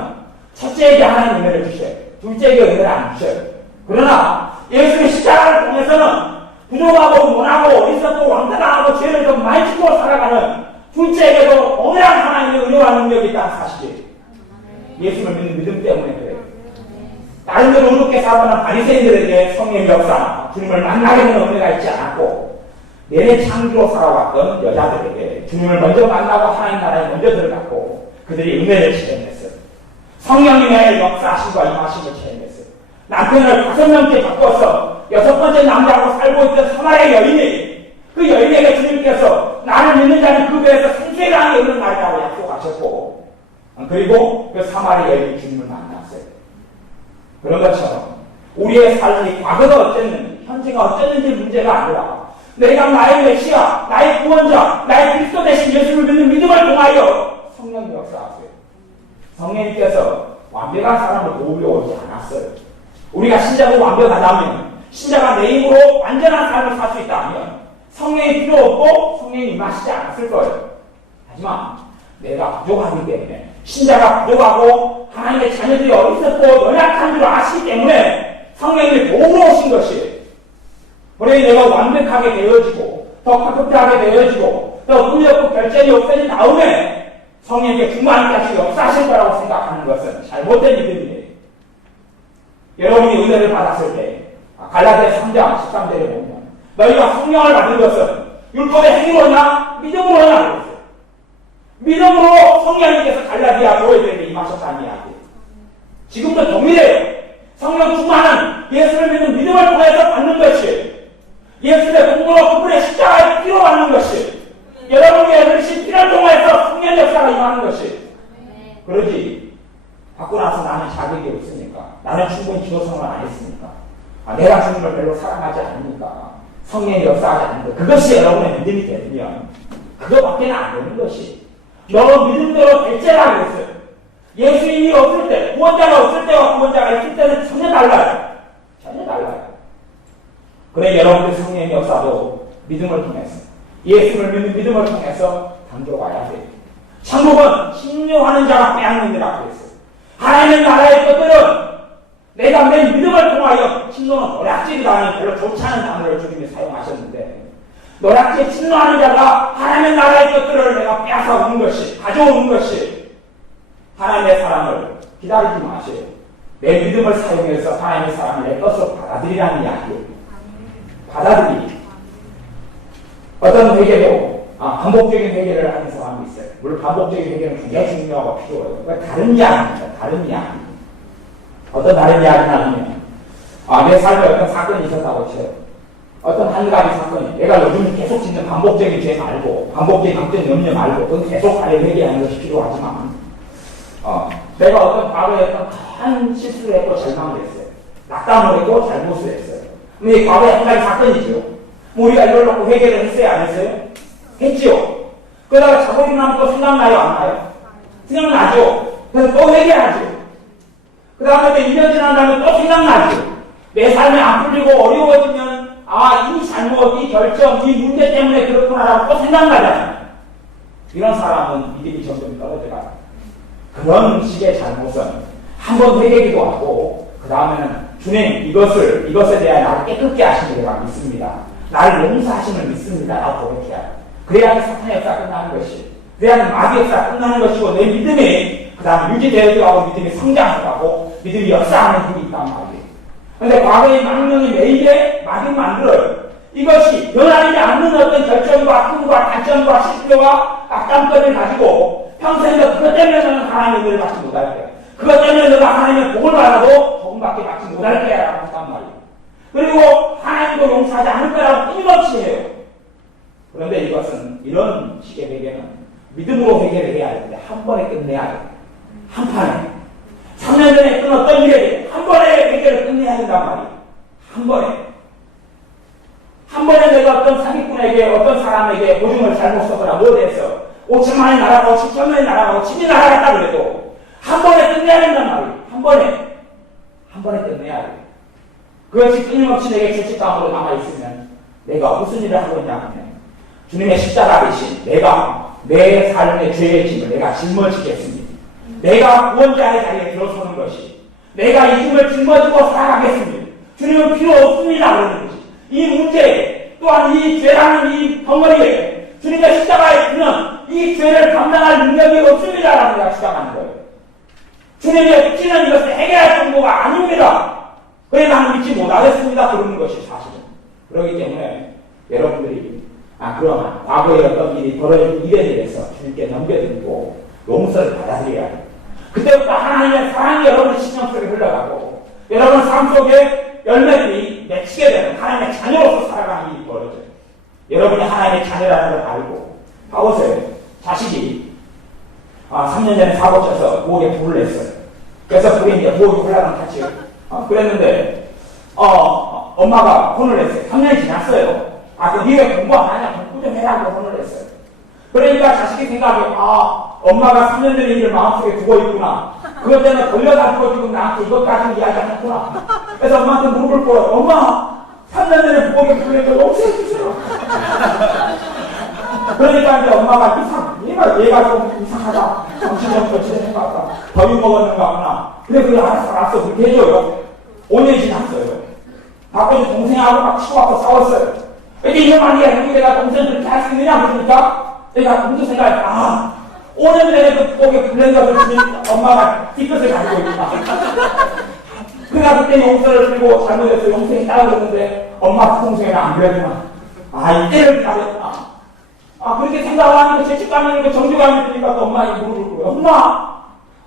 첫째에게 하나님 은혜를 주셔요. 둘째에게 은혜를 안 주셔요. 그러나 예수의 십자가를 통해서는 부족하고 못하고 어리석고 왕따당하고 죄를 좀 많이 짓고 살아가는 둘째에게도 어머한 하나님의 은혜와 능력이 있다는 사실이에요. 예수를 믿는 믿음 때문에 그래요. 나름대로 의롭게 살아가는 바리새인들에게 성령의 역사, 주님을 만나게 되는 은혜가 있지 않았고, 내내 창조로 살아왔던 여자들에게 주님을 먼저 만나고 하나님 나라에 먼저 들어갔고 그들이 은혜를 체험했어요. 성령님의 역사하심과 임하심을 체험했어요. 남편을 5명째 바꿔서 6번째 남자하고 살고 있던 사마리아 여인이, 그 여인에게 주님께서 나를 믿는 자는 그 배에서 생수가 이르는 날이라고 약속하셨고, 그리고 그 사마리아 여인이 주님을 만났어요. 그런 것처럼 우리의 삶이 과거가 어땠는지 현재가 어땠는지 문제가 아니라 내가 나의 메시아, 나의 구원자, 나의 그리스도 대신 예수를 믿는 믿음을 통하여 성령이 역사하세요. 성령님께서 완벽한 사람을 도우려고 오지 않았어요. 우리가 신자가 완벽하다면, 신자가 내 힘으로 완전한 삶을 살 수 있다면 성령이 필요 없고 성령이 임하시지 않았을 거예요. 하지만 내가 부족하기 때문에, 신자가 부족하고 하나님의 자녀들이 어리석고 연약한 줄 아시기 때문에 성령님이 도우러 오신 것이에요. 그러니 내가 완벽하게 되어지고 더 perfect하게 되어지고 더 의욕과 결점이 없어진 다음에 성령님께 충만하게 역사하실 거라고 생각하는 것은 잘못된 믿음이에요. 여러분이 은혜를 받았을 때 갈라디아 3장 13절에 보면 너희가 성령을 받은 것은 율법의 행위로냐 믿음으로냐 그랬어요. 믿음으로 성령님께서 갈라디아 교회들에게 임하셨다는 이야기예요. 지금도 동일해요. 성령 충만은 예수를 믿는 믿음을 통해서 받는 것이에요. 예수의 공로로 그분의 십자가에 피로 받는 것이, 여러분의 흐르신 피를 통해서 성령 역사가 임하는 것이. 그러지 받고 나서 나는 자격이 없으니까, 나는 충분히 기도 생활을 안 했으니까, 내가 주님을 별로 사랑하지 않으니까 성령이 역사하지 않는다. 그것이 여러분의 믿음이 되면 그거밖에 안 되는 것이 여러분 믿음대로 될지라고 했어요. 예수님이 없을 때, 구원자가 없을 때와 구원자가 있을 때는 전혀 달라요. 전혀 달라요. 그래 여러분들 성령의 역사도 믿음을 통해서, 예수를 믿는 믿음을 통해서 당겨와야 돼요. 천국은 침노하는 자가 빼앗는다고 했어요. 하나님의 나라의 것들은 내가 내 믿음을 통하여, 침노는 노략질이라는 별로 좋지 않은 단어를 주님이 사용하셨는데, 노략질에 침노하는 자가 하나님의 나라의 것들을 내가 빼앗아 오는 것이, 가져오는 것이, 하나님의 사랑을 기다리지 마세요. 내 믿음을 사용해서 하나님의 사랑을 내 것으로 받아들이라는 이야기예요. 받아들이기. 어떤 회개도 반복적인 회개를 하는 사람이 있어요. 물론 반복적인 회개는 굉장히 중요하고 필요해요. 그러니까 다른 이야기입니다. 다른 이야기. 어떤 다른 이야기냐면 내 삶에 어떤 사건이 있었다고 쳐요. 어떤 한 가지 사건이, 내가 요즘 계속 짓는 반복적인 죄 말고, 반복적인 감정 염려 말고, 그건 계속 하려 회개하는 것이 필요하지만, 내가 어떤 과거에 어떤 큰 실수를 했고 절망을 했어요. 낙담을 했고 잘못을 했어요. 근데 과거에 한 가지 사건이죠. 우리가 이걸 놓고 회개를 했어요, 안 했어요? 했지요. 그러다가 자고 일어나면 또 생각나요, 안 나요? 생각나죠. 그래서 또 회개하죠. 그 다음에 1년 지난 다음에 또 생각나죠. 내 삶이 안 풀리고 어려워지면 이 잘못, 이 결정, 이 문제 때문에 그렇구나라고 또 생각나잖아요. 이런 사람은 믿음이 점점 떨어져가요. 그런 식의 잘못은 한번 회개기도 하고 그 다음에는 주님 이것에 대한 나를 깨끗게 하시는 내가 믿습니다. 나를 용서하시는 믿습니다. 라고 고백해야 돼. 그래야 사탄의 역사가 끝나는 것이, 그래야 마귀 역사가 끝나는 것이고 내 믿음이 그 다음에 유지되어가고 믿음이 성장하고 믿음이 역사하는 힘이 있단 말이에요. 그런데 과거의 망령이 매일에 마귀를 만들어요. 이것이 변하지 않는 어떤 결정과 꿈과 단점과 실패와 악감거리를 가지고 평생 그것 때문에 하나님의 은혜를 받지 못할 거야. 그것 때문에 너가 하나님의 복을 받아도 복음밖에 받지 못할 거야 라고 했단 말이에요. 그리고 하나님도 용서하지 않을 거라고 끊임없이 해요. 그런데 이것은 이런 식의 회개는 믿음으로 회개를 해야 되는데 한 번에 끝내야 돼요. 한 판에 3년 전에 끊었던 일에 한 번에 회개를 끝내야 된단 말이에요. 한 번에 내가 어떤 사기꾼에게 어떤 사람에게 보증을 잘못 써거나 못해서 5천만 원이 날아가고 7천만 원이 날아가고 10이 날아갔다 그래도 한 번에 끝내야 된단 말이에요. 한 번에 끝내야 돼요. 그것이 끊임없이 내게 죄책감으로 남아있으면 내가 무슨 일을 하고 있냐면 주님의 십자가 대신 내가 내 삶의 죄의 짐을 내가 짊어지겠습니다. 내가 구원자의 자리에 들어서는 것이 내가 이 짐을 짊어지고 살아가겠습니다. 주님은 필요 없습니다. 그러는 것이 이 문제 또한 이 죄라는 이 덩어리에 주님의 십자가에 드는 이 죄를 감당할 능력이 없습니다라고 내가 주장하는 거예요. 주님의 육신은 이것을 해결할 정도가 아닙니다. 그래 나는 믿지 못하겠습니다. 그러는 것이 사실은. 그렇기 때문에 여러분들이 그러나 과거에 어떤 일이 벌어진 일에 대해서 주님께 넘겨드리고 용서를 받아들여야 돼요. 그때부터 하나님의 사랑이 여러분의 신령 속에 흘러가고 여러분 삶 속에 열매들이 맺히게 되는 하나님의 자녀로서 살아가는 일이 벌어져요. 여러분이 하나님의 자녀라는 걸 알고 봐보세요. 자식이 3년 전에 사고 쳐서 부엌에 불을 냈어요. 그래서 불이 이제 부엌이 올라가는 탓이에요. 그랬는데 엄마가 혼을 냈어요. 3년이 지났어요. 그 니네 공부 안 하냐? 공부 좀 해라고 혼을 냈어요. 그러니까 자식이 생각해, 엄마가 3년 전의 일을 마음속에 두고 있구나. 그것 때문에 걸려가지고 지금 나한테 이것까지 이야기하셨구나. 그래서 엄마한테 물어볼 거예요. 엄마, 3년 전에 부엌에 불낸 걸 없애주세요. 그러니까 이제 엄마가 얘가 좀 이상하다. 정신이 없어지는 것 같다. 더위 먹었는가 보나. 그래, 알았어. 그렇게 해줘요. 5년이 지났어요. 바꿔서 동생하고 막 치고하고 싸웠어요. 근데 이런 말이야. 형이 내가 동생 그렇게 할 수 있느냐? 그러니까 내가 무슨 생각이 5년 전에 그 부엌에 불낸 것을 주신 엄마가 뒤끝을 가지고 있구나. 그러니까 그때 용서를 들고 잘못해서 용서했다고 그랬는데 엄마 그 동생은 안 그랬구나. 이때를 기다렸구나. 그렇게 생각하는 거, 죄책감이 있는 거, 정죄감이 드니까 또 엄마에게 물어볼 거예요. 엄마!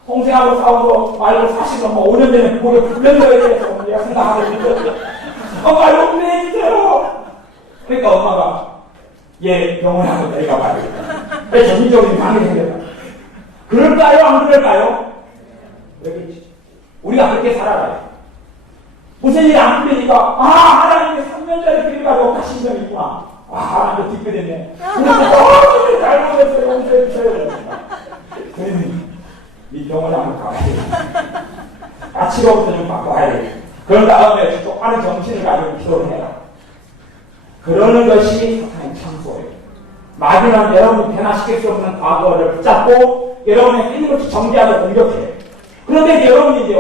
동생하고 싸우고 말고 사실 엄마 5년 전에 부엌에 불낸 거에 대해서 내가 생각하고 있는데 엄마 용서해주세요. 그러니까 엄마가 얘 병원에 한번 데려가 봐야겠다. 왜 정신적인 방이 생겼다. 그럴까요? 안 그럴까요? 그렇겠지. 우리가 그렇게 살아가요. 무슨 일이 안 풀리니까 하나님의 3년 전에 그래가지고 가신 적이 있구나. 하나님도 뒷배됐네. 그래서 잘못했어요. 용서해주세요. 그러면 이 병원에 한번 가봐야 돼. 치료부터 좀 받고 와야 돼. 그런 다음에 똑바른 정신을 가지고 기도를 해라. 그러는 것이 사탄의 창소예요. 마귀는 여러분이 변화시킬 수 없는 과거를 붙잡고 여러분의 힘으로 정지하고 공격해요. 그런데 여러분이 이제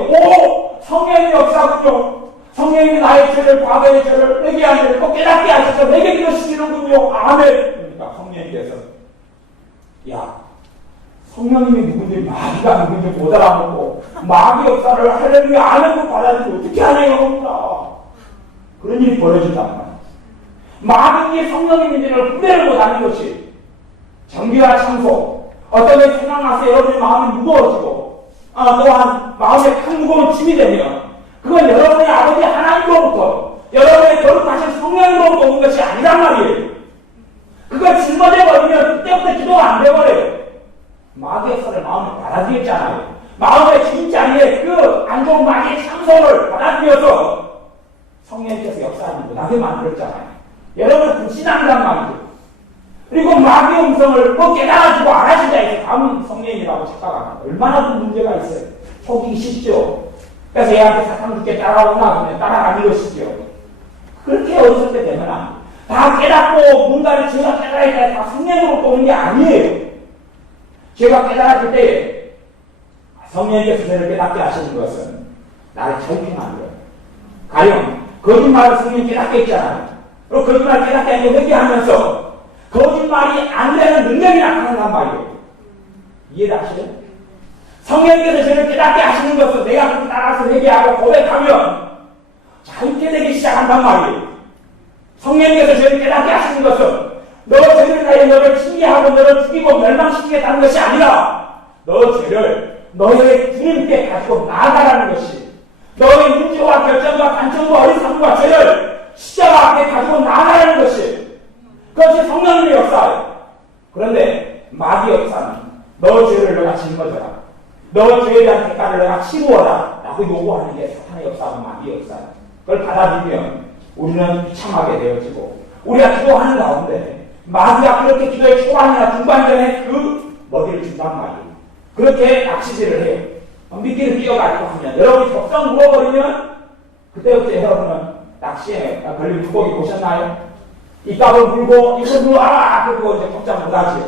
성령의 역사군요. 성령이 나의 죄를, 과거의 죄를, 회개한 죄를 꼭 깨닫게 하셔서 회개 기도시키는군요. 아멘. 그러니까 성령님께서 성령님이 누군지 마귀가 누군지 못 알아먹고 마귀 역사를 할렐루야 아멘으로 받아들이면 어떻게 하냐 여러분아. 그런 일이 벌어진단 말이에요. 마귀의 성령님인지를 구별을 못하는 것이 정비와 창소. 어떤 게 생각나서 여러분의 마음이 무거워지고 또한 마음에 큰 무거운 짐이 되면 그건 여러분의 아버지 하나님으로부터 여러분의 거룩하신 성령으로부터 오는 것이 아니란 말이에요. 그걸 짊어져버리면 그때부터 기도가 안 돼버려요. 마귀 역사를 마음에 받아들였잖아요. 마음의 진짜리에 그 안 좋은 마귀의 창소를 받아들여서 성령님께서 역사하지 못하게 만들었잖아요. 여러분 불신앙이란 말이죠. 그리고 마귀의 음성을 깨달아주고 안 하신 자에게 다음 성령이라고 착각합니다. 얼마나 큰 문제가 있어요. 속이기 쉽죠. 그래서 얘한테 사탕 줄게 따라오나 그러면 따라가는 것이죠. 그렇게 어렸을 때 되면 안 돼요. 다 깨닫고 뭔가를 제가 깨달아야 다 성령으로 오는 게 아니에요. 제가 깨달았을 때 성령께서 죄를 깨닫게 하시는 것은 나를 자유케만 해요. 가령 거짓말을 성령이 깨닫게 했잖아요. 그리고 거짓말을 깨닫게 하는 게 회개하면서 거짓말이 안 되는 능력이 나타난단 말이에요. 이해하시죠? 성령께서 죄를 깨닫게 하시는 것은 내가 그렇게 따라서 회개하고 고백하면 자유케 되기 시작한단 말이에요. 성령께서 죄를 깨닫게 하시는 것은 너 죄를 다해 너를 징계하고 너를 죽이고 멸망시키겠다는 것이 아니라 너 죄를 너의 주님께 가지고 나아가라는 것이 너의 문제와 결정과 간청과 어리석음과 죄를 십자가 앞에 가지고 나아가라는 것이 그것이 성령님의 역사예요. 그런데 마귀 역사는 너 죄를 너가 짊어져라. 너 죄에 대한 대가를 내가 치루어라 라고 요구하는 게 사탄의 역사고 마귀 역사예요. 그걸 받아들이면 우리는 비참하게 되어지고 우리가 기도하는 가운데 마귀가 그렇게 기도의 초반이나 중반전에 그 먹이를 준단 말이에요. 그렇게 낚시질을 해요. 미끼를 끼워가지고 하면 여러분이 적성 물어버리면 그때부터 여러분은 낚시에 걸린 물고기 보셨나요? 입갑을 물고 입을 물고 그리고 이제 걱정 못하지.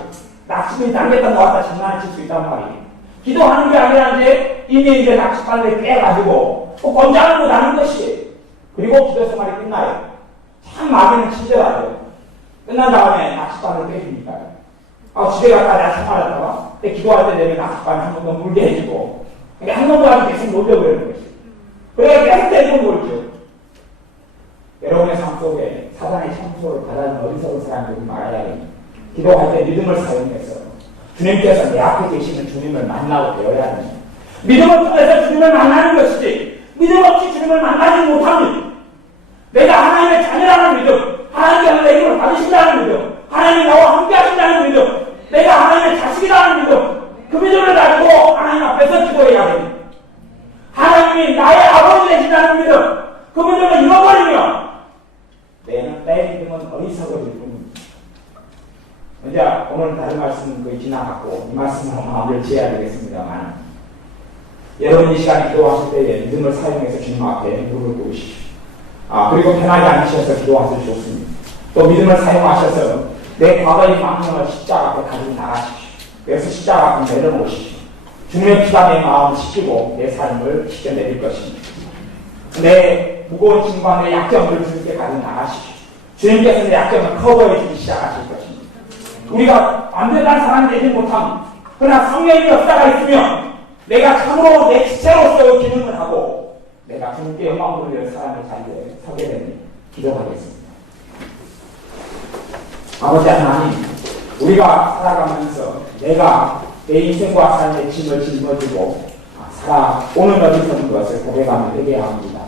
낚시꾼이 당겼다 나왔다 장난을 칠 수 있단 말이에요. 기도하는 게 아니라 이제 이미 이제 낚시바늘을 빼가지고 권장을 못하는 것이에요. 그리고 기도 생활이 끝나요. 참 마귀는 친절하죠. 끝난 다음에 낚시바늘을 빼주니까요. 집에 갔다 내가 생활하다가 기도할 때 되면 낚시바늘 한 번 더 물게 해주고 한 번 더 하면 계속 놀려버리는 것이에요. 그래야 계속 때리고 놀죠. 여러분의 삶 속에 사단의 참소를 받아는 어리석은 사람들이 말아야 해요. 기도할 때 믿음을 사용해서 주님께서 내 앞에 계시는 주님을 만나고 배워야 합니다. 믿음을 통해서 주님을 만나는 것이지 믿음 없이 주님을 만나지 못하면 내가 하나님의 자녀라는 믿음, 하나님께서 내 힘을 받으신다는 믿음, 하나님이 나와 함께 하신다는 믿음, 내가 하나님의 자식이라는 믿음, 그 믿음을 가지고 하나님 앞에서 기도해야 됩니다. 하나님이 나의 아버지 되신다는 믿음, 그 믿음을 잃어버리면 내 믿음은 어리석어질 뿐입니다. 이제 오늘 다른 말씀은 거의 지나갔고 이 말씀으로 마음을 지어야 되겠습니다만 여러분 이 시간에 기도하실 때에 믿음을 사용해서 주님 앞에 무릎을 꿇으십시오. 그리고 편하게 앉으셔서 기도하셔도 좋습니다. 또 믿음을 사용하셔서 내 과거의 망령을 십자가 앞에 가지고 나가십시오. 그래서 십자가 앞에 내려놓으십시오. 주님의 피가 내 마음을 씻기고 내 삶을 씻겨내릴 것입니다. 내 무거운 짐과 내 약점을 주님께 가지고 나가십시오. 주님께서 내 약점을 커버해 주기 시작하실 것입니다. 우리가 완벽한 사람이 되지 못함. 그러나 성령의 역사가 있으면 내가 참으로 내 지체로서의 기능을 하고 내가 주님께 영광을 돌릴 사람의 자리에 서게 되니 기도하겠습니다. 아버지 하나님, 우리가 살아가면서 내가 내 인생과 삶의 짐을 짊어지고 살아오는 어디서는 것을 고백하며 되게 합니다.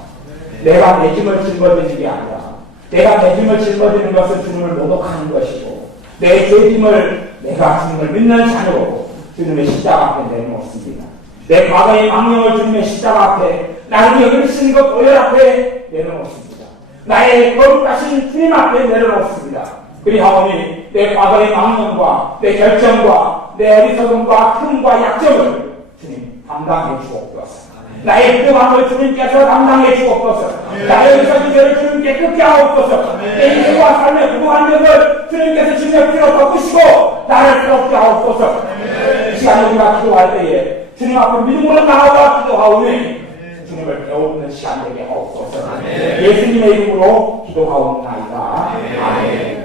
내가 내 짐을 짊어지는 게 아니라 내가 내 짐을 짊어지는 것은 주님을 모독하는 것이고 내 죄짐을 내가 주님을 믿는 자녀로 주님의 십자가 앞에 내놓습니다. 내 과거의 망령을 주님의 십자가 앞에 나를 여기시는 것 도열 앞에 내려놓습니다. 나의 거룩하신 주님 앞에 내려놓습니다. 그리하오니 내 과거의 망령과 내 결정과 내 어리석음과 틈과 약점을 주님 담당해 주옵소서. 나의 부족함을 주님께서 담당해 주옵소서. 나의 의사주 죄를 주님께 끊게 하옵소서. 내 인생과 삶의 부족한 점을 주님께서 주님의 피로 덮으시고 나를 부럽게 하옵소서. 이 시간에 우리가 기도할 때에 주님 앞에 믿음으로 나아가 기도하오니 주님을 배우는 시간 되게 하옵소서. 예수님의 이름으로 기도하옵나이다. 아멘.